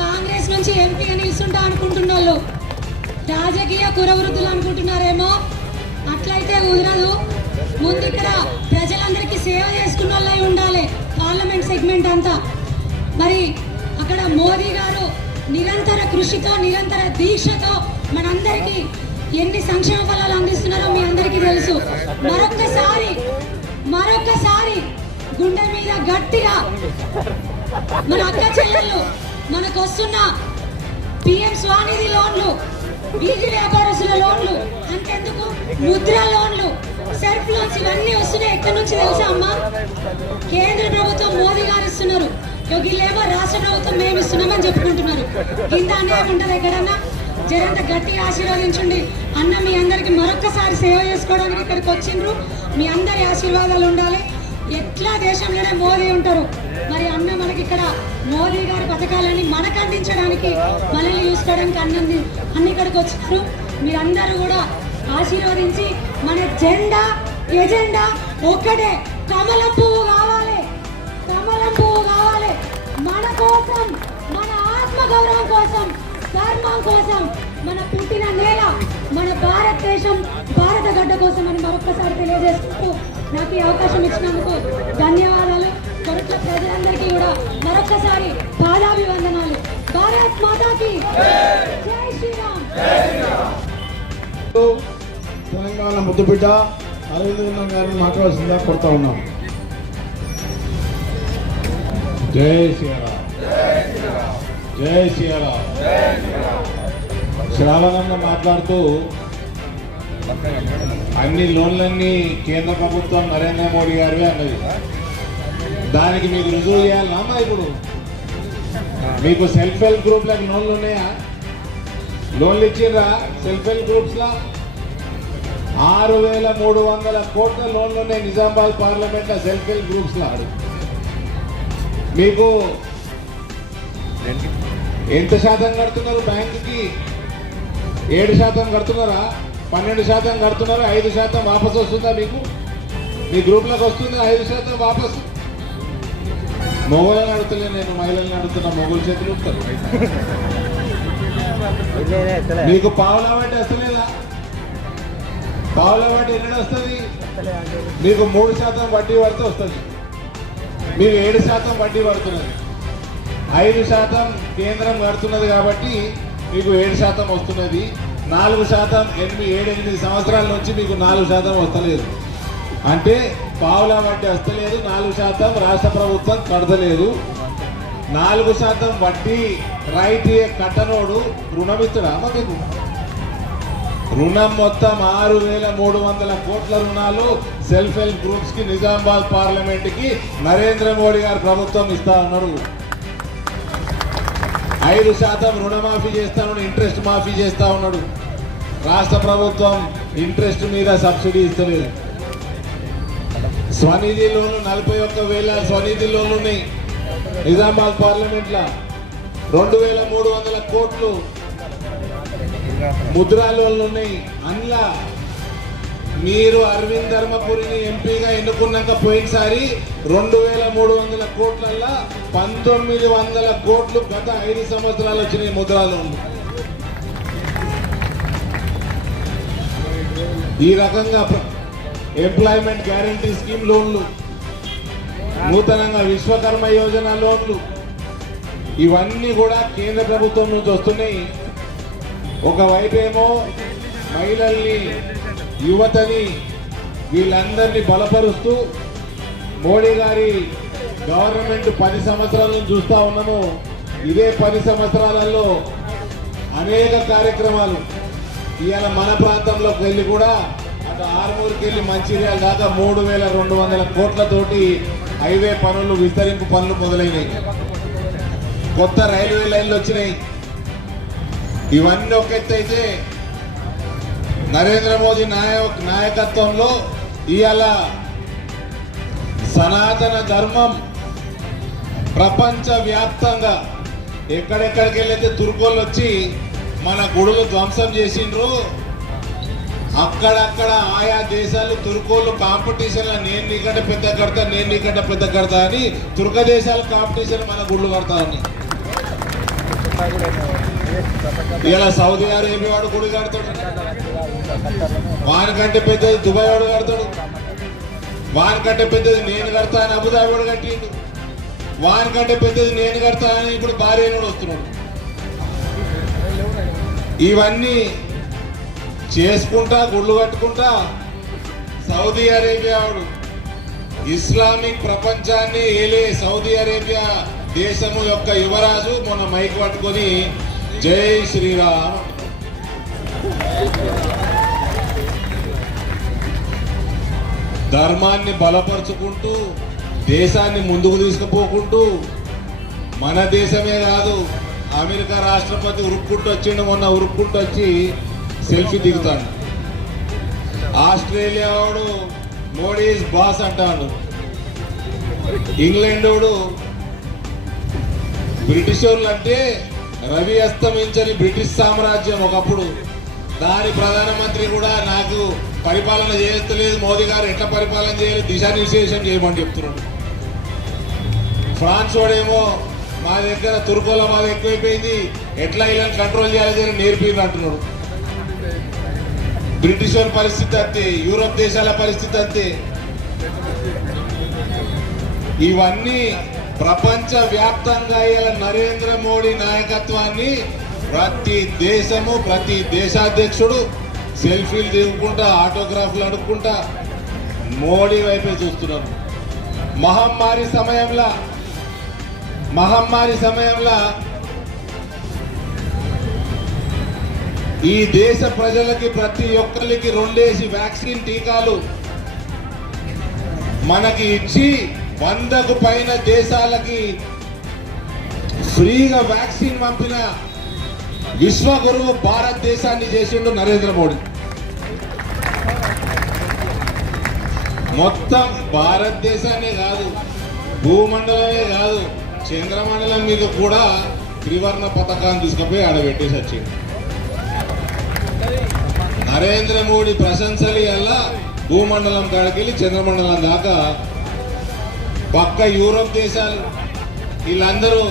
కాంగ్రెస్ నుంచి ఎంపీగా నిలుస్తుంటా అనుకుంటున్న వాళ్ళు రాజకీయ కురవృద్ధులు అనుకుంటున్నారేమో. అట్లయితే కుదరదు. ముందు ఇక్కడ ప్రజలందరికీ సేవ చేసుకున్న వాళ్ళై ఉండాలి పార్లమెంట్ సెగ్మెంట్ అంతా. మరి అక్కడ మోదీ గారు నిరంతర కృషితో నిరంతర దీక్షతో మనందరికీ ఎన్ని సంక్షేమ ఫలాలు అందిస్తున్నారో మీ అందరికీ తెలుసు. మరొక్కసారి గుండె మీద గట్టిగా మన అక్క చెల్లెళ్ళు మనకు వస్తున్న పిఎం స్వానిధి లోన్లు, వీధి వ్యాపారస్తుల లోన్లు, అంతెందుకు ముద్రా లోన్లు, సెల్ఫ్ లోన్స్ ఇవన్నీ వస్తున్నాయి. ఎక్కడి నుంచి తెలుసా అమ్మా? కేంద్ర ప్రభుత్వం మోదీ గారు ఇస్తున్నారు. వీళ్ళేమో రాష్ట్ర ప్రభుత్వం మేము ఇస్తున్నామని చెప్పుకుంటున్నారు. ఇంత అన్యాయం ఉంటుంది ఎక్కడన్నా? జరంత గట్టిగా ఆశీర్వదించండి. అన్న మీ అందరికి మరొక్కసారి సేవ చేసుకోవడానికి ఇక్కడికి వచ్చిండ్రు. మీ అందరి ఆశీర్వాదాలు ఉండాలి. ఎట్లా దేశంలోనే మోదీ ఉంటారు. మరి అన్న మనకి ఇక్కడ మోదీ గారి పథకాలని మనకు అందించడానికి మనల్ని చూసుకోవడానికి అన్ని ఇక్కడికి వచ్చినారు. మీరందరూ కూడా ఆశీర్వదించి మన ఎజెండా ఒక్కటే, కమలం పువ్వు కావాలి, కమలం పువ్వు కావాలి. మన కోసం, మన ఆత్మగౌరవం కోసం, ధర్మం కోసం, మన పుట్టిన నేల, మన భారతదేశం, భారత గడ్డ కోసం అని మరొకసారి తెలియజేసుకుంటూ నాకు ఈ అవకాశం ఇచ్చినందుకు ధన్యవాదాలు. కొరట్ల ప్రజలందరికీ కూడా మరొకసారి పాదాభివందనాలు. భారత్ మాతాకి జై శ్రీరామ్. తెలంగాణ ముద్దుబిడ్డ అరవింద్ గారిని మాట్లాడాల్సిందిగా కొడతా ఉన్నాం. జై శ్రీరామ్, జై శ్రీరామ్. శ్రావణంగా మాట్లాడుతూ అన్ని లోన్లన్నీ కేంద్ర ప్రభుత్వం నరేంద్ర మోడీ గారివే అన్నది. దానికి మీకు రుజువు చేయాలన్నా? ఇప్పుడు మీకు సెల్ఫ్ హెల్ప్ గ్రూప్లకు లోన్లు ఉన్నాయా? లోన్లు ఇచ్చిండ్రా? సెల్ఫ్ హెల్ప్ గ్రూప్స్లా 6,300 కోట్ల లోన్లు ఉన్నాయి నిజామాబాద్ పార్లమెంట్లో సెల్ఫ్ హెల్ప్ గ్రూప్స్లా. మీకు ఎంత శాతం కడుతున్నారు? బ్యాంకుకి 7% కడుతున్నారా? 12% కడుతున్నారు. 5% వాపసు వస్తుందా మీకు? మీ గ్రూప్లకు వస్తుంది 5% వాపసు. మొగోళ్ళని అడుగుతలే, నేను మహిళల్ని అడుగుతున్నా. మొగోళ్ళ చేతులు ఉంటారు. మీకు పావులా వడ్డీ వస్తలేదా? పావులా వడ్డీ ఎన్నడ వస్తుంది? మీకు 3% వడ్డీ పడితే వస్తుంది. మీకు 7% వడ్డీ పడుతున్నది. 5% కేంద్రం కడుతున్నది కాబట్టి మీకు 7% వస్తున్నది. 4% 7-8 సంవత్సరాల నుంచి మీకు 4% వస్తలేదు. అంటే పావులా వడ్డీ వస్తలేదు. 4% రాష్ట్ర ప్రభుత్వం కడతలేదు. 4% వడ్డీ రైట్ కట్టనోడు రుణం ఇస్తాడా? మీకు రుణం మొత్తం 6,300 కోట్ల రుణాలు సెల్ఫ్ హెల్ప్ గ్రూప్స్ కి నిజామాబాద్ పార్లమెంట్ కి నరేంద్ర మోడీ గారు ప్రభుత్వం ఇస్తా ఉన్నారు. 5% రుణమాఫీ చేస్తా ఉన్నాడు, ఇంట్రెస్ట్ మాఫీ చేస్తా ఉన్నాడు. రాష్ట్ర ప్రభుత్వం ఇంట్రెస్ట్ మీద సబ్సిడీ ఇస్తలేదు. స్వనిధి లోన్లు 41,000 స్వనిధి లోన్లు ఉన్నాయి నిజామాబాద్ పార్లమెంట్ లో. 2,300 కోట్లు ముద్రా లోన్లు ఉన్నాయి. అందులో మీరు అరవింద్ ధర్మపురిని ఎంపీగా ఎన్నుకున్నాక పోయినసారి 2,300 కోట్లల్లో 1,900 కోట్లు గత 5 సంవత్సరాలు వచ్చినాయి ముద్రా లోన్లు. ఈ రకంగా ఎంప్లాయ్మెంట్ గ్యారంటీ స్కీమ్ లోన్లు, నూతనంగా విశ్వకర్మ యోజన లోన్లు, ఇవన్నీ కూడా కేంద్ర ప్రభుత్వం నుంచి వస్తున్నాయి. ఒకవైపేమో మహిళల్ని, యువతని, వీళ్ళందరినీ బలపరుస్తూ మోడీ గారి గవర్నమెంట్ 10 సంవత్సరాలను చూస్తూ ఉన్నాము. ఇదే 10 సంవత్సరాలలో అనేక కార్యక్రమాలు. ఇవాళ మన ప్రాంతంలోకి వెళ్ళి కూడా అటు ఆర్మూర్కి వెళ్ళి మంచిర్యాల దాకా 3,200 కోట్లతోటి హైవే పనులు, విస్తరింపు పనులు మొదలైనవి. కొత్త రైల్వే లైన్లు వచ్చినాయి. ఇవన్నీ ఒక ఎత్తు అయితే, నరేంద్ర మోదీ నాయకత్వంలో ఇవాళ సనాతన ధర్మం ప్రపంచ వ్యాప్తంగా ఎక్కడెక్కడికి వెళ్ళైతే తుర్కోళ్ళు వచ్చి మన గుడులు ధ్వంసం చేసిండ్రు, అక్కడక్కడ ఆయా దేశాలు తుర్కోళ్ళు కాంపిటీషన్ నేను నీకంటే పెద్ద కడతా నేను నీకంటే పెద్ద కడతా అని తుర్క దేశాలు కాంపిటీషన్ మన గుళ్ళు కడతా అని. ఇలా సౌదీ అరేబియా వాడు గుడి కడతాడు, వానికంటే పెద్దది దుబాయ్ వాడు కడతాడు, వానికంటే పెద్దది నేను కడతా అని అబుదాబి వాడు కట్టిండు, వానికంటే పెద్దది నేను కడతా అని ఇప్పుడు భార్య వస్తున్నాడు. ఇవన్నీ చేసుకుంటా గుళ్ళు కట్టుకుంటా సౌదీ అరేబియా వాడు ఇస్లామిక్ ప్రపంచాన్ని ఏలే సౌదీ అరేబియా దేశము యొక్క యువరాజు మొన్న మైక్ పట్టుకొని జై శ్రీరామ్. ధర్మాన్ని బలపరుచుకుంటూ దేశాన్ని ముందుకు తీసుకుపోకుంటూ మన దేశమే కాదు అమెరికా రాష్ట్రపతి ఉరుక్కుంటూ వచ్చిండు, మొన్న ఉరుక్కుంటూ వచ్చి సెల్ఫీ దిగుతాడు. ఆస్ట్రేలియా వాడు మోడీ ఈజ్ బాస్ అంటాడు. ఇంగ్లాండ్ వాడు బ్రిటిష్ వాళ్ళు అంటే రవి అస్తమించని బ్రిటిష్ సామ్రాజ్యం ఒకప్పుడు, దాని ప్రధానమంత్రి కూడా నాకు పరిపాలన చేయలేదు మోదీ గారు ఎట్లా పరిపాలన చేయాలి దిశానిర్దేశం చేయమని చెప్తున్నాడు. ఫ్రాన్స్ వాడేమో మా దగ్గర తుర్కోల బాధ ఎక్కువైపోయింది ఎట్లా ఇలా కంట్రోల్ చేయాలని నేర్పింది అంటున్నాడు. బ్రిటిష్ వాళ్ళ పరిస్థితి అంతే, యూరోప్ దేశాల పరిస్థితి అంతే. ఇవన్నీ ప్రపంచ వ్యాప్తంగా ఇలా నరేంద్ర మోడీ నాయకత్వాన్ని ప్రతి దేశము ప్రతి దేశాధ్యక్షుడు సెల్ఫీలు దిగుకుంటా ఆటోగ్రాఫ్లు అడుక్కుంటా మోడీ వైపే చూస్తున్నారు. మహమ్మారి సమయంలో ఈ దేశ ప్రజలకి ప్రతి ఒక్కరికి 2 వ్యాక్సిన్ టీకాలు మనకి ఇచ్చి 100కు పైన దేశాలకి ఫ్రీగా వ్యాక్సిన్ పంపిన విశ్వగురువు భారతదేశాన్ని చేసిండు నరేంద్ర మోడీ. మొత్తం భారతదేశాన్ని కాదు, భూమండలమే కాదు, చంద్రమండలం మీద కూడా త్రివర్ణ పతాకాన్ని తీసుకుపోయి ఆడబెట్టేసి వచ్చింది. నరేంద్ర మోడీ ప్రశంసలు వల్ల భూమండలం కాడికెళ్ళి చంద్రమండలం దాకా పక్క యూరోప్ దేశాలు వీళ్ళందరూ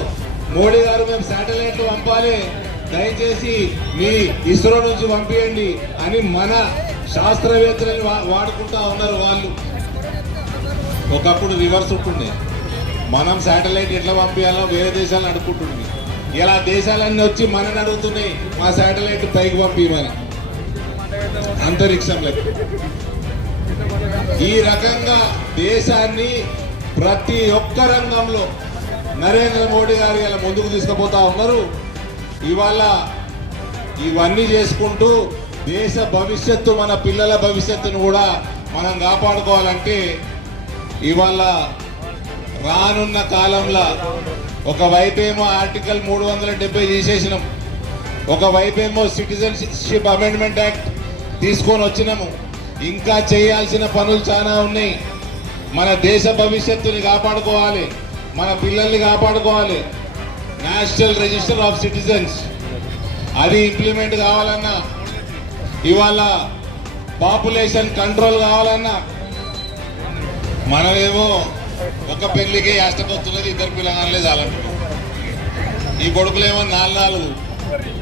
మోడీ గారు మేము శాటిలైట్లు పంపాలి దయచేసి మీ ఇస్రో నుంచి పంపించండి అని మన శాస్త్రవేత్తలని వాడుకుంటా ఉన్నారు. వాళ్ళు ఒకప్పుడు రివర్స్ ఉంటుండే, మనం శాటిలైట్ ఎట్లా పంపించాలో వేరే దేశాలను అడుగుతుంటుంది. ఇలా దేశాలన్నీ వచ్చి మనని అడుగుతున్నాయి మా శాటిలైట్ పైకి పంపించమని అంతరిక్షంలో. ఈ రకంగా దేశాన్ని ప్రతి ఒక్క రంగంలో నరేంద్ర మోడీ గారు ఇలా ముందుకు తీసుకుపోతా ఉన్నారు. ఇవాళ ఇవన్నీ చేసుకుంటూ దేశ భవిష్యత్తు మన పిల్లల భవిష్యత్తును కూడా మనం కాపాడుకోవాలంటే ఇవాళ రానున్న కాలంలో ఒకవైపేమో ఆర్టికల్ 370 తీసేసినాం, ఒకవైపేమో సిటిజన్షిప్ అమెండ్మెంట్ యాక్ట్ తీసుకొని వచ్చినాము. ఇంకా చేయాల్సిన పనులు చాలా ఉన్నాయి. మన దేశ భవిష్యత్తుని కాపాడుకోవాలి, మన పిల్లల్ని కాపాడుకోవాలి. నేషనల్ రిజిస్టర్ ఆఫ్ సిటిజన్స్ అది ఇంప్లిమెంట్ కావాలన్నా, ఇవాళ పాపులేషన్ కంట్రోల్ కావాలన్నా మనమేమో ఒక పెళ్లికి యాష్టకొస్తున్నది 2 పిల్లగానే చాలంటున్నాం. ఈ కొడుకులేమో 4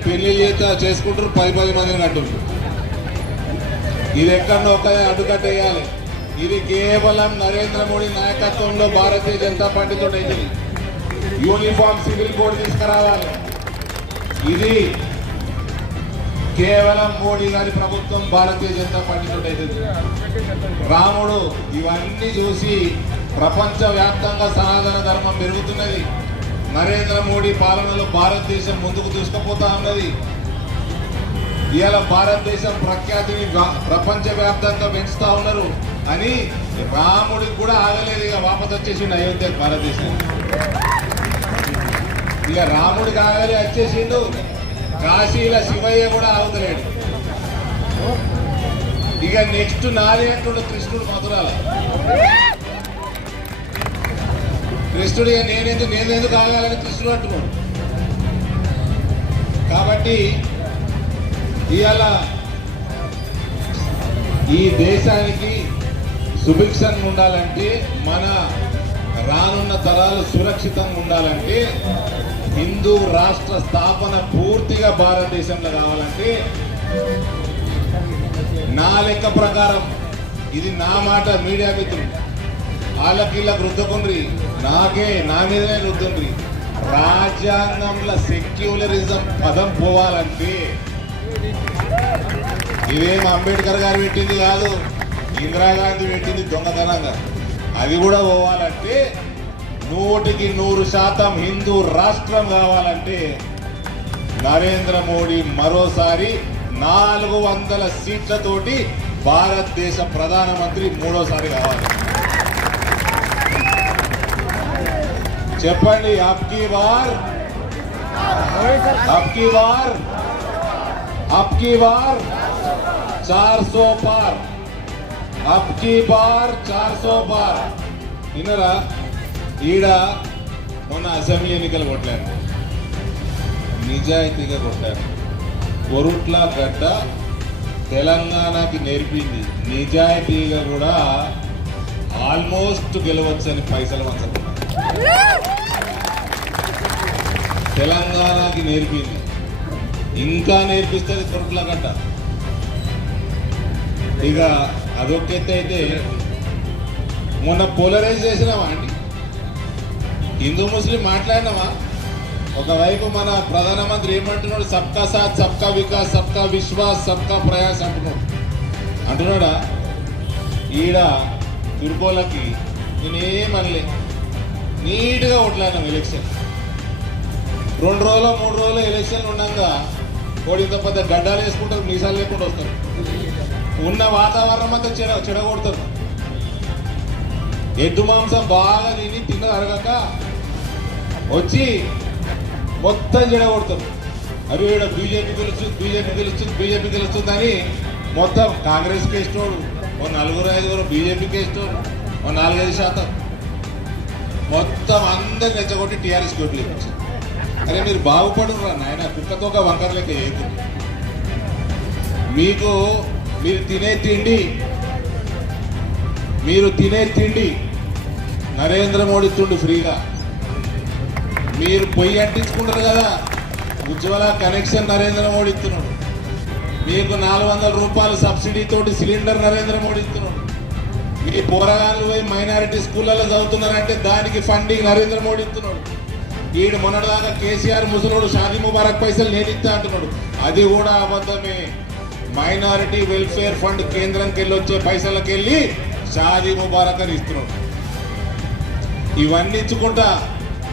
పెళ్లి చేసుకుంటారు 10 మందిని కంటుంటారు. ఇది ఎక్కడో ఒక అడ్డుకట్టేయాలి. ఇది కేవలం నరేంద్ర మోడీ నాయకత్వంలో భారతీయ జనతా పార్టీతో అయింది. యూనిఫామ్ సివిల్ కోడ్ తీసుకురావాలి. ఇది కేవలం మోడీ గారి ప్రభుత్వం భారతీయ జనతా పార్టీతో అయింది. రాముడు ఇవన్నీ చూసి ప్రపంచ వ్యాప్తంగా సనాతన ధర్మం పెరుగుతున్నది. నరేంద్ర మోడీ పాలనలో భారతదేశం ముందుకు తీసుకుపోతా ఉన్నది. ఇవాళ భారతదేశం ప్రఖ్యాతిని ప్రపంచ వ్యాప్తంగా పెంచుతా ఉన్నారు అని రాముడికి కూడా ఆగలేదు. ఇక వాపస్ వచ్చేసిండు అయోధ్య భారతదేశం. ఇక రాముడికి ఆగలి వచ్చేసిండు, కాశీల శివయ్య కూడా ఆగుతలేడు. ఇక నెక్స్ట్ నాదే అంటుండు కృష్ణుడు మధురాల. కృష్ణుడు ఇక నేనెందుకు ఆగాలని కృష్ణుడు అంటున్నాడు. కాబట్టి ఇవాళ ఈ దేశానికి సుభిక్షంగా ఉండాలంటే, మన రానున్న తరాలు సురక్షితంగా ఉండాలంటే, హిందూ రాష్ట్ర స్థాపన పూర్తిగా భారతదేశంలో కావాలంటే, నా లెక్క ప్రకారం, ఇది నా మాట, మీడియా మిత్రులు వాళ్ళకిళ్ళ రుద్దకుండ్రి, నా మీదనే రుద్దుండ్రి, రాజ్యాంగంలో సెక్యులరిజం పదం పోవాలంటే, ఇదేం అంబేద్కర్ గారు పెట్టింది కాదు, ఇందిరాగాంధీ పెట్టింది దొంగతనంగా, అది కూడా పోవాలంటే 100% హిందూ రాష్ట్రం కావాలంటే నరేంద్ర మోడీ మరోసారి 400 సీట్లతోటి భారతదేశ ప్రధానమంత్రి మూడోసారి కావాలి. చెప్పండి, అబ్కీ బార్ 400 పార్, అబ్కీ బార్ 400 పార్. వినరా, ఈడ మొన్న అసెంబ్లీ ఎన్నికలు కొట్టారు, నిజాయితీగా కొట్టారు. కొరుట్ల గడ్డ తెలంగాణకి నేర్పింది నిజాయితీగా కూడా ఆల్మోస్ట్ గెలవచ్చని పైసలు వంచుకున్నారు. తెలంగాణకి నేర్పింది, ఇంకా నేర్పిస్తుంది కొరుట్ల గడ్డ. ఇక అదొకైతే అయితే మొన్న పోలరైజ్ చేసినామా అండి, హిందూ ముస్లిం మాట్లాడినామా? ఒకవైపు మన ప్రధానమంత్రి ఏమంటున్నాడు, సబ్కా సాత్ సబ్కా వికాస్ సబ్కా విశ్వాస్ సబ్కా ప్రయాస్ అంటున్నాడా? ఈడ తిరుకోలకి నేనేమనలే, నీట్గా ఓట్లాడినాం ఎలక్షన్. 2 రోజులు 3 రోజులు ఎలక్షన్లు ఉండగా కోడి ఇంత పెద్ద గడ్డాలు వేసుకుంటారు, మీసాలు లేకుండా వస్తారు, ఉన్న వాతావరణం అంతా చెడగొడతారు. ఎద్దు మాంసం బాగా తిన్న అరగక వచ్చి మొత్తం చెడగొడతారు. అవి ఈడ బీజేపీ గెలుస్తుందని మొత్తం కాంగ్రెస్కి వేసినోడు, 4-5 బీజేపీకి వేసినోడు, 4-5% మొత్తం అందరు రెచ్చగొట్టి టీఆర్ఎస్ కోట్లు ఇప్పించారు. అరే మీరు బాగుపడురా నాయన, కుక్కతో ఒక వంకరలేక ఏది. మీరు తినే తిండి నరేంద్ర మోడీ ఇస్తుండు ఫ్రీగా. మీరు పొయ్యి అంటించుకుంటారు కదా, ఉజ్వల కనెక్షన్ నరేంద్ర మోడీ ఇస్తున్నాడు. మీకు 400 రూపాయలు సబ్సిడీ తోటి సిలిండర్ నరేంద్ర మోడీ ఇస్తున్నాడు. మీ పోరగాళ్ళు పోయి మైనారిటీ స్కూళ్ళలో చదువుతున్నారంటే దానికి ఫండింగ్ నరేంద్ర మోడీ ఇస్తున్నాడు. వీడు మొన్నటిదాకా కేసీఆర్ ముసలోడు షాదీ ముబారక్ పైసలు నేను ఇస్తా అంటున్నాడు, అది కూడా అబద్ధమే. మైనారిటీ వెల్ఫేర్ ఫండ్ కేంద్రంకి వెళ్ళి వచ్చే పైసలకి వెళ్ళి షాదీ ముబారక్ అని ఇస్తున్నాడు. ఇవన్నీ ఇచ్చుకుంటా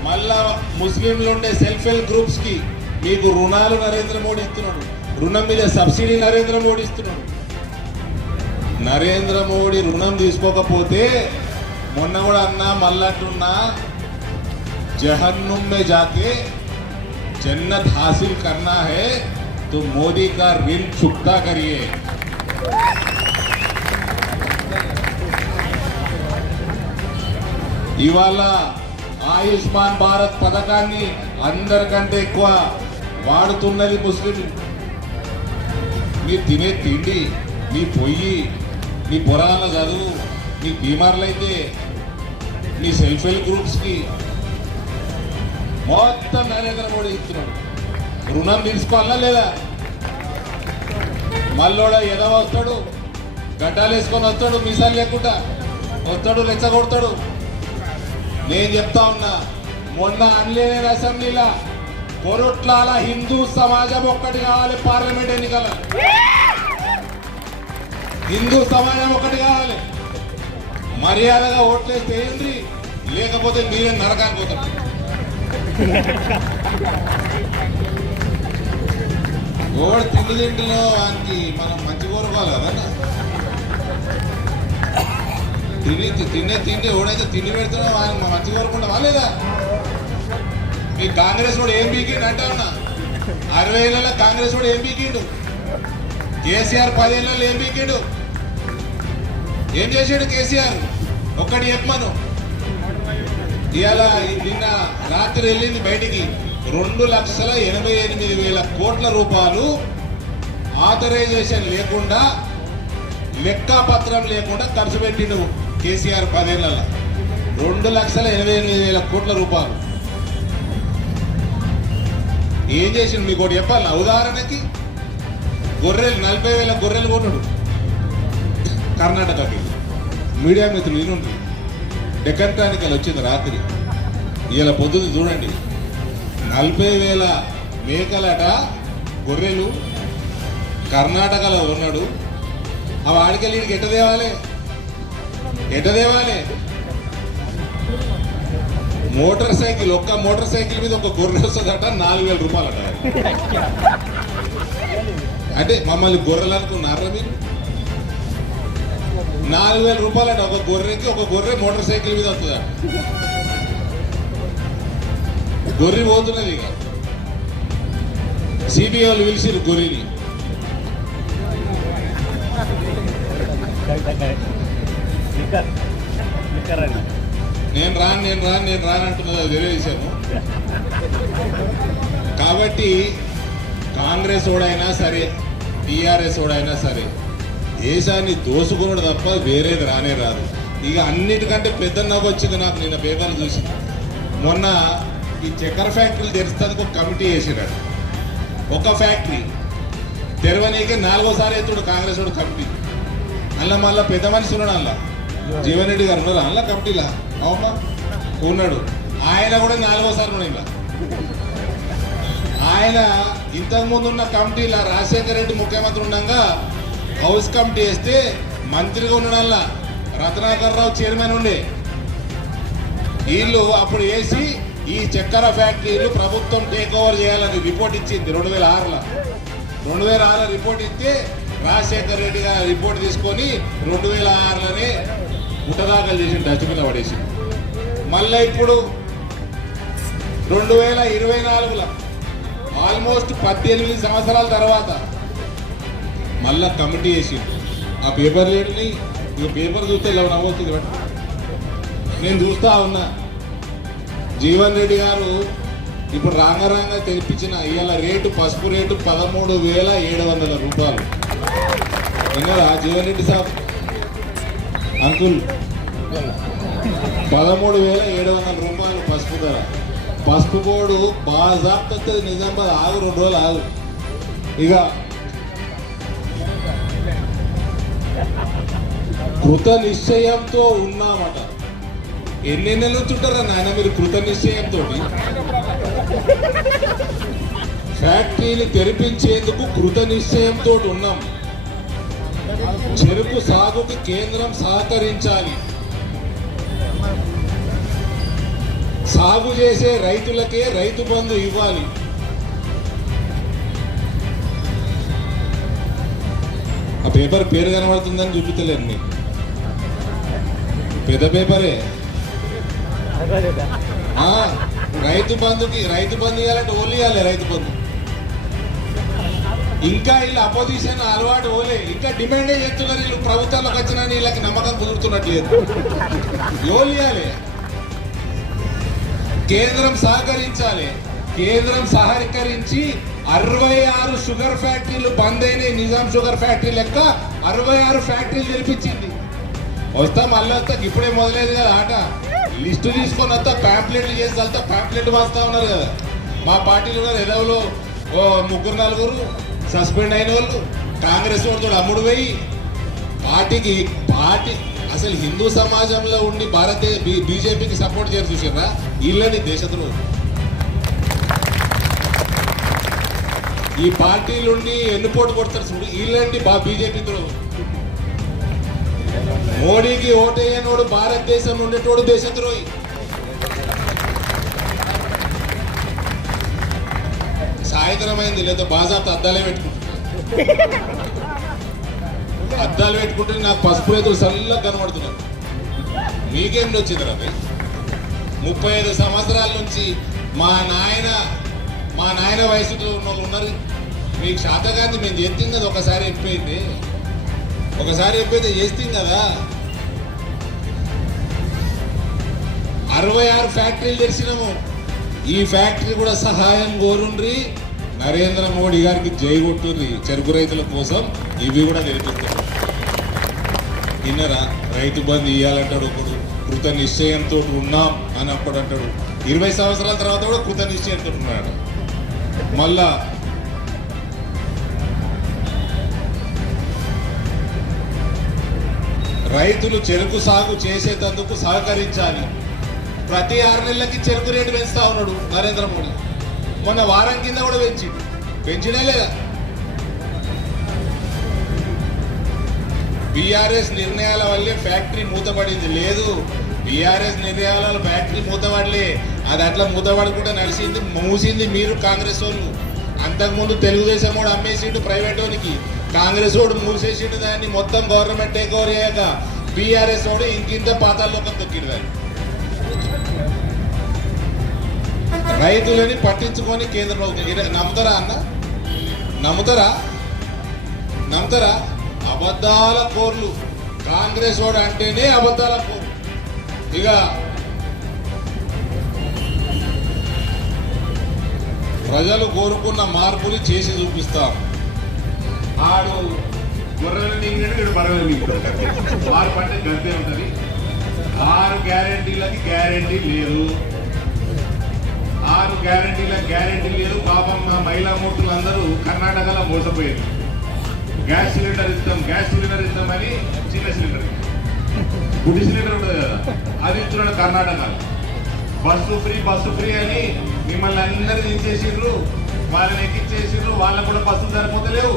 మళ్ళా ముస్లింలు ఉండే సెల్ఫ్ హెల్ప్ గ్రూప్స్ కి మీకు రుణాలు నరేంద్ర మోడీ ఇస్తున్నాడు, రుణం మీద సబ్సిడీ నరేంద్ర మోడీ ఇస్తున్నాడు. నరేంద్ర మోడీ రుణం తీసుకోకపోతే మొన్న కూడా అన్నా మళ్ళంటున్నా, जहन्नुम में जाके जन्नत हासिल करना है तो मोदी का ऋण चुकता करिए. ఇవాళ ఆయుష్మాన్ భారత్ పథకాన్ని అందరికంటే ఎక్కువ వాడుతున్నది ముస్లిం. మీరు తినే తిండి, మీ పొయ్యి, మీ పొరాల చదువు, మీ బీమార్లైతే మీ సెల్ఫ్ హెల్ప్ గ్రూప్స్కి మొత్తం నరేంద్ర మోడీ ఇస్తున్నాడు. రుణం తీసుకోవాలా లేదా? మళ్ళోడ ఎదవ వస్తాడు, గడ్డాలు వేసుకొని వస్తాడు, మీసాలు లేకుండా వస్తాడు, రెచ్చగొడతాడు. నేను చెప్తా ఉన్నా, మొన్న అనలేని అసెంబ్లీలో కొరుట్లాల హిందూ సమాజం ఒక్కటి కావాలి, పార్లమెంట్ ఎన్నికల హిందూ సమాజం ఒకటి కావాలి. మర్యాదగా ఓట్లేస్తే ఏంటి, లేకపోతే మీరే నరకానికి పోతారు. ఓడి తిండిలో వానికి మనం మంచి కోరుకోవాలి కదా. తిండి ఓడైతే తిండి పెడుతున్నా వానికి మంచి కోరుకుంటావా లేదా? మీ కాంగ్రెస్ వాడు ఏం బీకిండు అంటే ఉన్నా, 60 ఏళ్ళలో కాంగ్రెస్ వాడు ఏం బీకిండు, కేసీఆర్ 10 ఏళ్ళలో ఏం బీకిండు, ఏం చేశాడు కేసీఆర్ ఒక్కటి చెప్పమను. ఇవాళ నిన్న రాత్రి వెళ్ళింది బయటికి 2,88,000 కోట్ల రూపాయలు ఆథరైజేషన్ లేకుండా లెక్కాపత్రం లేకుండా ఖర్చు పెట్టిండు కేసీఆర్ 10 ఏళ్లలో 2,88,000 కోట్ల రూపాయలు. ఏం చేసిండు మీకు ఒకటి చెప్పాలి. ఉదాహరణకి గొర్రెలు 40,000 గొర్రెలు కొన్నాడు కర్ణాటకకి. మీడియా మిత్రులు ఈనుండి డెక్కన్ టానికల్ వచ్చింది రాత్రి, ఇలా పొద్దున చూడండి 40,000 మేకలట గొర్రెలు కర్ణాటకలో ఉన్నాడు. ఆ వాడికెళ్ళి ఎట్ట తేవాలి? మోటార్ సైకిల్, ఒక్క మోటార్ సైకిల్ మీద ఒక గొర్రె వస్తుందట 4,000 రూపాయలట. అంటే మమ్మల్ని గొర్రెలు అనుకున్నారా మీరు? 4,000 రూపాయలట ఒక గొర్రెకి. ఒక గొర్రె మోటార్ సైకిల్ మీద వస్తుందట. గొర్రె పోతున్నది. ఇక సిబిఐ వాళ్ళు పిలిచిరు గొర్రెని. నేను రాను అంటున్నది అది వేరే విషయం. కాబట్టి కాంగ్రెస్ ఓడైనా సరే, టీఆర్ఎస్ ఓడైనా సరే, దేశాన్ని దోసుకున్నాడు తప్ప వేరేది రానే రాదు. ఇక అన్నిటికంటే పెద్ద నవ్వు వచ్చింది నాకు నిన్న పేపర్లు చూసి. మొన్న ఈ చక్కెర ఫ్యాక్టరీలు తెరుస్తానికి ఒక కమిటీ వేసినాడు. ఒక ఫ్యాక్టరీ తెరవనీకే 4వసారి ఎత్తుడు కాంగ్రెస్ వాడు కమిటీ. అందులో మళ్ళీ పెద్ద మనిషి ఉన్నాడు, అందులో జీవన్ రెడ్డి గారు ఉన్నారు, అందులో కమిటీలా అవునా ఉన్నాడు. ఆయన కూడా 4వసారి ఉన్నాడు. ఇలా ఆయన ఇంతకుముందు ఉన్న కమిటీలా రాజశేఖర రెడ్డి ముఖ్యమంత్రి ఉండగా హౌస్ కమిటీ వేస్తే మంత్రిగా ఉన్నాడల్లా రత్నాకర్ రావు చైర్మన్ ఉండే. వీళ్ళు అప్పుడు వేసి ఈ చక్కెర ఫ్యాక్టరీలు ప్రభుత్వం టేక్ ఓవర్ చేయాలని రిపోర్ట్ ఇచ్చింది 2006లో. 2006 రిపోర్ట్ ఇస్తే రాజశేఖర రెడ్డి గారు రిపోర్ట్ తీసుకొని 2006లోనే ముట్టదాఖలు చేసి డస్ట్బిన్లో పడేసి, మళ్ళీ ఇప్పుడు 2024లో ఆల్మోస్ట్ 18 సంవత్సరాల తర్వాత మళ్ళా కమిటీ వేసి ఆ పేపర్ లేడిని. ఇక పేపర్ చూస్తే ఇలా నవ్వుతుంది. నేను చూస్తా ఉన్నా. జీవన్ రెడ్డి గారు ఇప్పుడు రాంగ తెప్పించిన ఇవాళ రేటు, పసుపు రేటు 13,700 రూపాయలు. విన్నారా జీవన్ రెడ్డి సాబ్ అంకుల్? 13,700 రూపాయలు పసుపు ధర. పసుపు కోడు బాజాబ్తా వస్తుంది. నిజామాబాద్ ఆగు, 2 రోజులు ఆగు. ఇక కృత నిశ్చయంతో ఉన్నామట. ఎన్ని నెలలు చుట్టారా నాయన మీరు కృత నిశ్చయంతో? ఫ్యాక్టరీని తెరిపించేందుకు కృత నిశ్చయంతో ఉన్నాం. చెరుకు సాగుకు కేంద్రం సహకరించాలి. సాగు చేసే రైతులకే రైతు బంధు ఇవ్వాలి. ఆ పేపర్ పేరు కనబడుతుందని చూపిస్తలేను మీకు. పెద్ద పేపరే. రైతు బంధు ఇవ్వాలంటే ఓన్లీ ఇవ్వాలి రైతు బంధు. ఇంకా వీళ్ళు అపోజిషన్ అలవాటు ఓలే, ఇంకా డిమాండే చేస్తున్నారు. వీళ్ళు ప్రభుత్వంలోకి వచ్చినా వీళ్ళకి నమ్మకం కుదురుతున్నట్లేదు. ఓన్లీ ఇవ్వాలి. కేంద్రం సహకరించాలి. కేంద్రం సహకరించి 66 షుగర్ ఫ్యాక్టరీలు బంద్ అయినాయి. నిజాం షుగర్ ఫ్యాక్టరీ లెక్క 66 ఫ్యాక్టరీలు తెరిపించింది. మళ్ళీ వస్తా. ఇప్పుడే మొదలైంది కదా ఆట. లిస్టు తీసుకొని వస్తా, ప్యాంప్లెట్లు చేసి వెళ్తా. ప్యాంప్లెట్ వస్తా ఉన్నారు కదా మా పార్టీలు ఉన్నారు. ఎదవలో 3-4 సస్పెండ్ అయిన వాళ్ళు. కాంగ్రెస్ వాడితో అమ్ముడు పోయి పార్టీ అసలు హిందూ సమాజంలో ఉండి బీజేపీకి సపోర్ట్ చేసి చూసారా? వీళ్ళని దేశద్రోహులు. ఈ పార్టీలుండి ఎన్నుపోటు కొడతారు చూడు, వీళ్ళండి బీజేపీ ద్రోహులు. మోడీకి ఓటేయనోడు భారతదేశం ఉండేటోడు దేశద్రోహి. సాయంత్రం అయింది, లేదా బాజాబ్తా అద్దాలే పెట్టుకుంటున్నారు. అద్దాలు పెట్టుకుంటే నాకు పసుపు రైతులు చల్లగా కనబడుతున్నారు. మీకేం వచ్చింది రవి? 35 సంవత్సరాల నుంచి మా నాయన వయసులో ఉన్న వాళ్ళు ఉన్నారు. మీకు శాతగాంధీ మేము చేస్తాం కదా. ఒకసారి చెప్పైతే చేస్తాం కదా. 66 ఫ్యాక్టరీలు తెరిచినాము. ఈ ఫ్యాక్టరీ కూడా సహాయం కోరుండ్రి. నరేంద్ర మోడీ గారికి జై కొట్టుంది. చెరుకు రైతుల కోసం ఇవి కూడా తెరిపిస్తారు. విన్నరా? రైతు బంధు ఇవ్వాలంటాడు ఒకడు, కృత నిశ్చయంతో ఉన్నాం అని అప్పుడు అంటాడు. 20 సంవత్సరాల తర్వాత కూడా కృత నిశ్చయంతో ఉన్నాడు. మళ్ళా రైతులు చెరుకు సాగు చేసేటందుకు సహకరించాలి. ప్రతి 6 నెలలకి చెరుకు రేటు పెంచుతా ఉన్నాడు నరేంద్ర మోడీ. మొన్న వారం కింద కూడా పెంచినా లేదా? బీఆర్ఎస్ నిర్ణయాల వల్లే ఫ్యాక్టరీ మూతపడింది. లేదు, బీఆర్ఎస్ నిర్ణయాల వల్ల ఫ్యాక్టరీ మూతపడలే. అది అట్లా మూతపడకుండా నడిచింది, మూసింది మీరు కాంగ్రెస్ వాళ్ళు. అంతకుముందు తెలుగుదేశం వాడు అమ్మేసిండు ప్రైవేట్ వానికి, కాంగ్రెస్ వాడు మూసేసిండు దాన్ని. మొత్తం గవర్నమెంట్ టేక్ ఓవర్ అయ్యాక బీఆర్ఎస్ వాడు ఇంకింత పాతాల్లోకం తొక్కిడు దాన్ని. రైతులని పట్టించుకొని కేంద్ర ప్రభుత్వం నమ్ముతారా అన్న? నమ్ముతారా? అబద్ధాల కోర్లు. కాంగ్రెస్ వాడు అంటేనే అబద్ధాల కోర్లు. ఇక ప్రజలు కోరుకున్న మార్పులు చేసి చూపిస్తాం. ఆడు గొర్రెలు నింగిడు, వీడు బర్రెలు నింగిడు. 6 పంటే గంతే ఉంటుంది. 6 గ్యారెంటీలకి గ్యారెంటీ లేదు. 6 గ్యారెంటీలకు గ్యారెంటీ లేదు. పాపం మా మహిళా మూర్తులు అందరూ కర్ణాటకలో మోసపోయారు. గ్యాస్ సిలిండర్ ఇస్తామని చిన్న సిలిండర్, గుడి సిలిండర్ ఉంటుంది కదా, అది ఇస్తున్నాడు కర్ణాటకలో. బస్సు ఫ్రీ అని మిమ్మల్ని అందరినీ దించేసిండ్రు, వాళ్ళని ఎక్కించేసిండ్రు. వాళ్ళకు కూడా బస్సులు సరిపోతలేవు.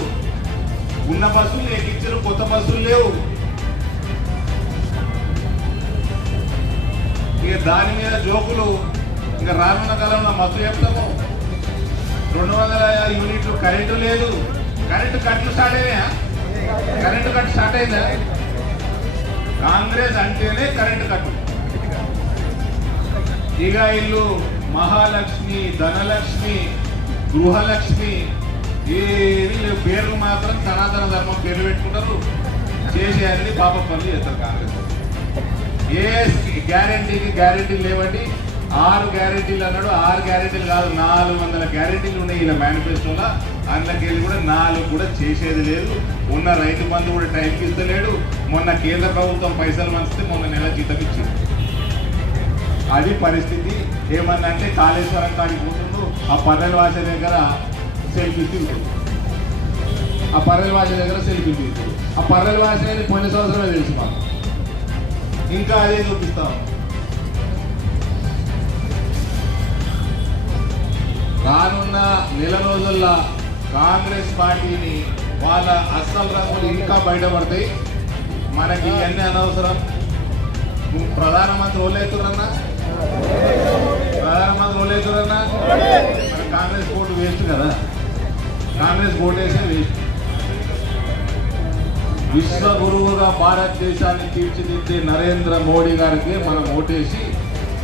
ఉన్న బస్సులు ఎక్కించారు, కొత్త బస్సులు లేవు. ఇక దాని మీద జోకులు ఇంకా రానున్న కాలంలో మస్తు చెప్తాము. 200 యూనిట్లు కరెంటు లేదు. కరెంటు కట్లు స్టార్ట్ అయినాయా? కరెంటు కట్టు స్టార్ట్ అయిందా? కాంగ్రెస్ అంటేనే కరెంటు కట్టు. ఇక ఇల్లు మహాలక్ష్మి, ధనలక్ష్మి, గృహలక్ష్మి ఏవి లేవు. పేర్లు మాత్రం సనాతన ధర్మం పేర్లు పెట్టుకుంటారు. చేసే అన్ని పాప పనులు చేస్తారు కాంగ్రెస్. ఏ గ్యారెంటీలు లేవండి. 6 గ్యారెంటీలు అన్నాడు. 6 గ్యారెంటీలు కాదు, 400 గ్యారెంటీలు ఉన్నాయి ఇలా మేనిఫెస్టోలో. అందులోకి వెళ్ళి కూడా 4 కూడా చేసేది లేదు. ఉన్న రైతు బంధు కూడా టైంకి ఇస్తలేడు. మొన్న కేంద్ర ప్రభుత్వం పైసలు మంచితే మొన్న నెల జీతం ఇచ్చింది. అది పరిస్థితి. ఏమన్నా అంటే కాళేశ్వరం కాడికి పోతుండు, ఆ పర్రెల వాస దగ్గర సెల్ఫీ తిరుగుతుంది. ఆ పర్రెల వాస అనేది పోయిన సంవత్సరమే తెలుసు మాకు. ఇంకా అదే చూపిస్తాం. రానున్న నెల రోజుల్లో కాంగ్రెస్ పార్టీని వాళ్ళ అస్సలు రంగులు ఇంకా బయటపడతాయి. మనకి ఇవన్నీ అనవసరం. ప్రధానమంత్రి ఓలేతురన్నా మన కాంగ్రెస్ ఓటు వేస్ట్ కదా. కాంగ్రెస్ ఓటు వేసే వేస్ట్. విశ్వగురువుగా భారతదేశాన్ని తీర్చిదిద్దే నరేంద్ర మోడీ గారికి మనం ఓటేసి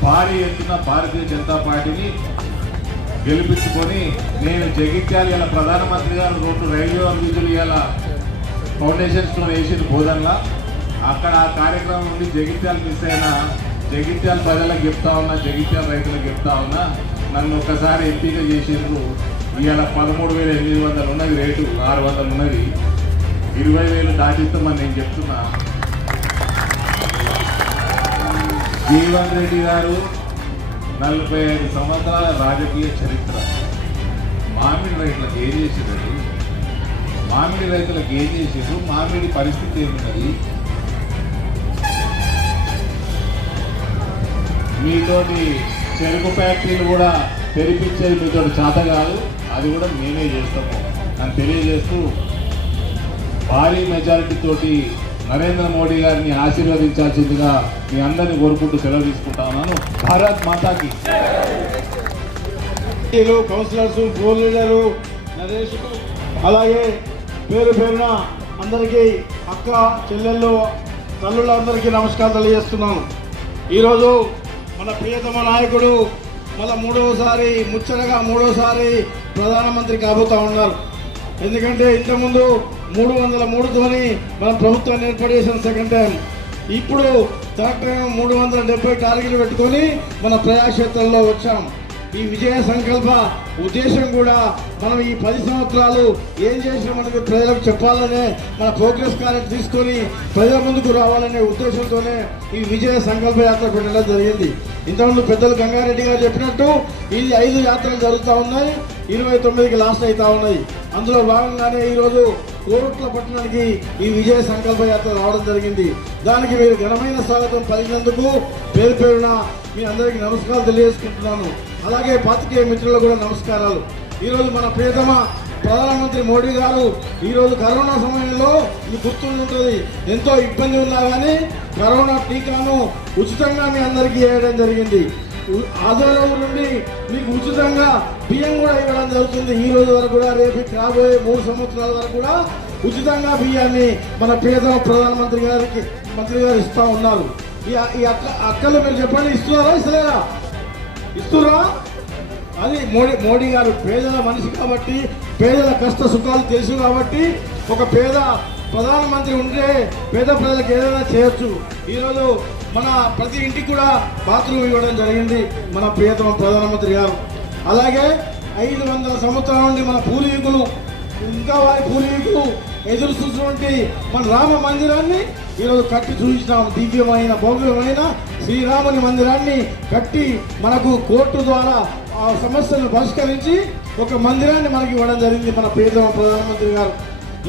భారీ ఎత్తున భారతీయ జనతా పార్టీని గెలిపించుకొని నేను జగిత్యాల ఇలా ప్రధానమంత్రి గారు 2 రైల్వే వీధులు ఇలా ఫౌండేషన్ స్టోన్ వేసిన బోధనలా అక్కడ ఆ కార్యక్రమం నుండి జగిత్యాల మిస్ అయిన జగిత్యాల ప్రజలకు చెప్తా ఉన్నా, జగిత్యాల రైతులకు చెప్తా ఉన్నా, నన్ను ఒక్కసారి ఎంపిక చేసిండ్రు. ఇవాళ 13,800 ఉన్నది రేటు, 600 ఉన్నది, 20,000 దాటిస్తామని నేను చెప్తున్నా. జీవన్ రెడ్డి గారు 45 సంవత్సరాల రాజకీయ చరిత్ర. మామిడి రైతులకు ఏం చేసేది? మామిడి పరిస్థితి ఏమున్నది? మీతోటి చెరుకు ఫ్యాక్టరీలు కూడా తెరిపించేది మీతో చేత కాదు, అది కూడా మేమే చేస్తాము అని తెలియజేస్తూ భారీ మెజారిటీ తోటి నరేంద్ర మోడీ గారిని ఆశీర్వదించాల్సిందిగా మీ అందరినీ కోరుకుంటూ సెలవు తీసుకుంటా ఉన్నాను. భారత్ మాతాకి. కౌన్సిలర్స్, ఫ్లోర్ లీడరు, నరేష్, అలాగే పేరున అందరికీ అక్క చెల్లెళ్ళు తల్లులందరికీ నమస్కారం తెలియజేస్తున్నాను. ఈరోజు మన ప్రియతమ నాయకుడు మళ్ళీ మూడోసారి ప్రధానమంత్రి కాబోతా ఉన్నారు. ఎందుకంటే ఇంతకుముందు 303తోని మనం ప్రభుత్వాన్ని ఏర్పాటు చేసిన సెకండ్ టైం. ఇప్పుడు కరెక్ట్గా 370 టార్గెట్లు పెట్టుకొని మన ప్రజాక్షేత్రంలో వచ్చాం. ఈ విజయ సంకల్ప ఉద్దేశం కూడా మనం ఈ 10 సంవత్సరాలు ఏం చేసినా మనకి ప్రజలకు చెప్పాలనే మన ప్రోగ్రెస్ కార్డు తీసుకొని ప్రజల ముందుకు రావాలనే ఉద్దేశంతోనే ఈ విజయ సంకల్ప యాత్ర పెట్టడం జరిగింది. ఇంతకుముందు పెద్దలు గంగారెడ్డి గారు చెప్పినట్టు ఇది 5 యాత్రలు జరుగుతూ ఉన్నాయి, 29కి లాస్ట్ అవుతా ఉన్నాయి. అందులో భాగంగానే ఈరోజు కోరుట్ల పట్టణానికి ఈ విజయ సంకల్ప యాత్ర రావడం జరిగింది. దానికి మీరు ఘనమైన స్వాగతం పలికినందుకు పేరు పేరున మీ అందరికీ నమస్కారాలు తెలియజేసుకుంటున్నాను. అలాగే పాత్రికేయ మిత్రులకు కూడా నమస్కారాలు. ఈరోజు మన ప్రియతమ ప్రధానమంత్రి మోడీ గారు ఈరోజు కరోనా సమయంలో మీకు గుర్తుంటుంది, ఎంతో ఇబ్బంది ఉన్నా కానీ కరోనా టీకాను ఉచితంగా మీ అందరికీ వేయడం జరిగింది. ఆదివారం నుండి మీకు ఉచితంగా బియ్యం కూడా ఇవ్వడం జరుగుతుంది. ఈ రోజు వరకు కూడా రేపు రాబోయే 3 సంవత్సరాల వరకు కూడా ఉచితంగా బియ్యాన్ని మన ప్రియతమ ప్రధానమంత్రి గారు ఇస్తూ ఉన్నారు. ఈ అక్కలు మీరు చెప్పండి, ఇస్తున్నారా ఇస్తలేరా? ఇస్తురా? అది మోడీ గారు పేదల మనిషి కాబట్టి, పేదల కష్ట సుఖాలు తెలుసు కాబట్టి, ఒక పేద ప్రధానమంత్రి ఉంటే పేద ప్రజలకు ఏదైనా చేయొచ్చు. ఈరోజు మన ప్రతి ఇంటికి కూడా బాత్రూమ్ ఇవ్వడం జరిగింది మన ప్రియతమ ప్రధానమంత్రి గారు. అలాగే 500 సంవత్సరాల నుండి మన పూర్వీకులు, ఇంకా వారి పూర్వీకులు ఎదురు చూసినటువంటి మన రామ మందిరాన్ని ఈరోజు కట్టి చూపించినాం. దివ్యమైన భవ్యమైన శ్రీరాముని మందిరాన్ని కట్టి మనకు కోర్టు ద్వారా ఆ సమస్యలను పరిష్కరించి ఒక మందిరాన్ని మనకి ఇవ్వడం జరిగింది మన ప్రియతమ ప్రధానమంత్రి గారు.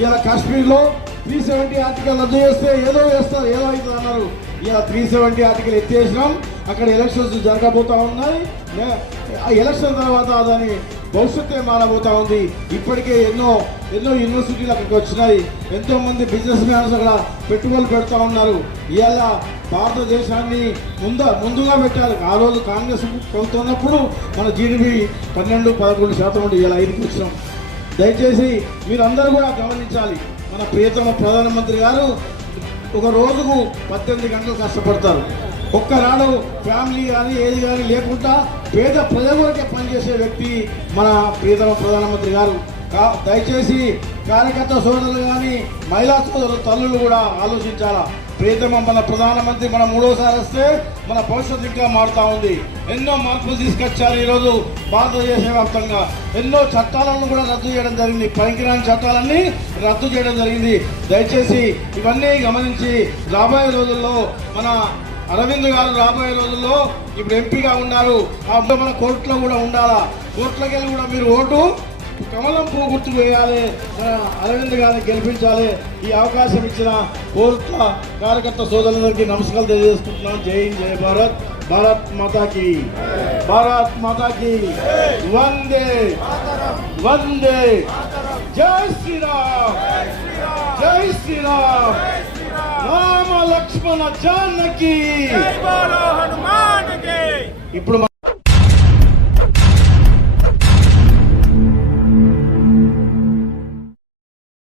ఇలా కాశ్మీర్లో 370 ఆర్టికల్ రద్దు చేస్తే ఏదో చేస్తారు, ఏదో అవుతుంది అన్నారు. ఇలా 370 ఆర్టికల్ ఎత్తేసినాం. అక్కడ ఎలక్షన్స్ జరగబోతా ఉన్నాయి. ఆ ఎలక్షన్ తర్వాత దాని భవిష్యత్తే మారబోతా ఉంది. ఇప్పటికే ఎన్నో యూనివర్సిటీలు అక్కడికి వచ్చినాయి. ఎంతో మంది బిజినెస్ మ్యాన్స్ అక్కడ పెట్టుబడులు పెడతా ఉన్నారు. ఇవాళ భారతదేశాన్ని ముందుగా పెట్టారు. ఆ రోజు కాంగ్రెస్ ప్రభుత్వం ఉన్నప్పుడు మన జీడిపి 12-11% ఉండి ఇలా 5కి వచ్చినాం. దయచేసి మీరందరూ కూడా గమనించాలి, మన ప్రియతమ ప్రధానమంత్రి గారు ఒక రోజుకు 18 గంటలు కష్టపడతారు. ఒక్కనాడు ఫ్యామిలీ కానీ ఏది కానీ లేకుండా పేద ప్రజల వరకే పనిచేసే వ్యక్తి మన ప్రియతమ ప్రధానమంత్రి గారు. దయచేసి కార్యకర్త సోదరులు కానీ మహిళా సోదరులు తల్లులు కూడా ఆలోచించాలా. ప్రియతమ మన ప్రధానమంత్రి మన 3వసారి వస్తే మన భవిష్యత్తు ఇంకా మారుతూ ఉంది. ఎన్నో మార్పులు తీసుకొచ్చారు. ఈరోజు భారతదేశ వ్యాప్తంగా ఎన్నో చట్టాలను కూడా రద్దు చేయడం జరిగింది. పనికిరాని చట్టాలన్నీ రద్దు చేయడం జరిగింది. దయచేసి ఇవన్నీ గమనించి రాబోయే రోజుల్లో మన అరవింద్ గారు రాబోయే రోజుల్లో ఇప్పుడు ఎంపీగా ఉన్నారు. మన కోర్టులో కూడా ఉండాలా. కోర్టులోకి వెళ్ళి కూడా మీరు ఓటు కమలం పువ్వు గుర్తు వేయాలి, అరవింద్ గారిని గెలిపించాలి. ఈ అవకాశం ఇచ్చిన కోర్టుల కార్యకర్త సోదరులందరికీ నమస్కారాలు తెలియజేసుకుంటున్నాను. జై హింద్, జై భారత్, భారత్ మాతాకి, భారత్ మాతాకి వందే వందే. జై శ్రీరామ్, జై శ్రీరామ్, రామ లక్ష్మణ జానకి. ఇప్పుడు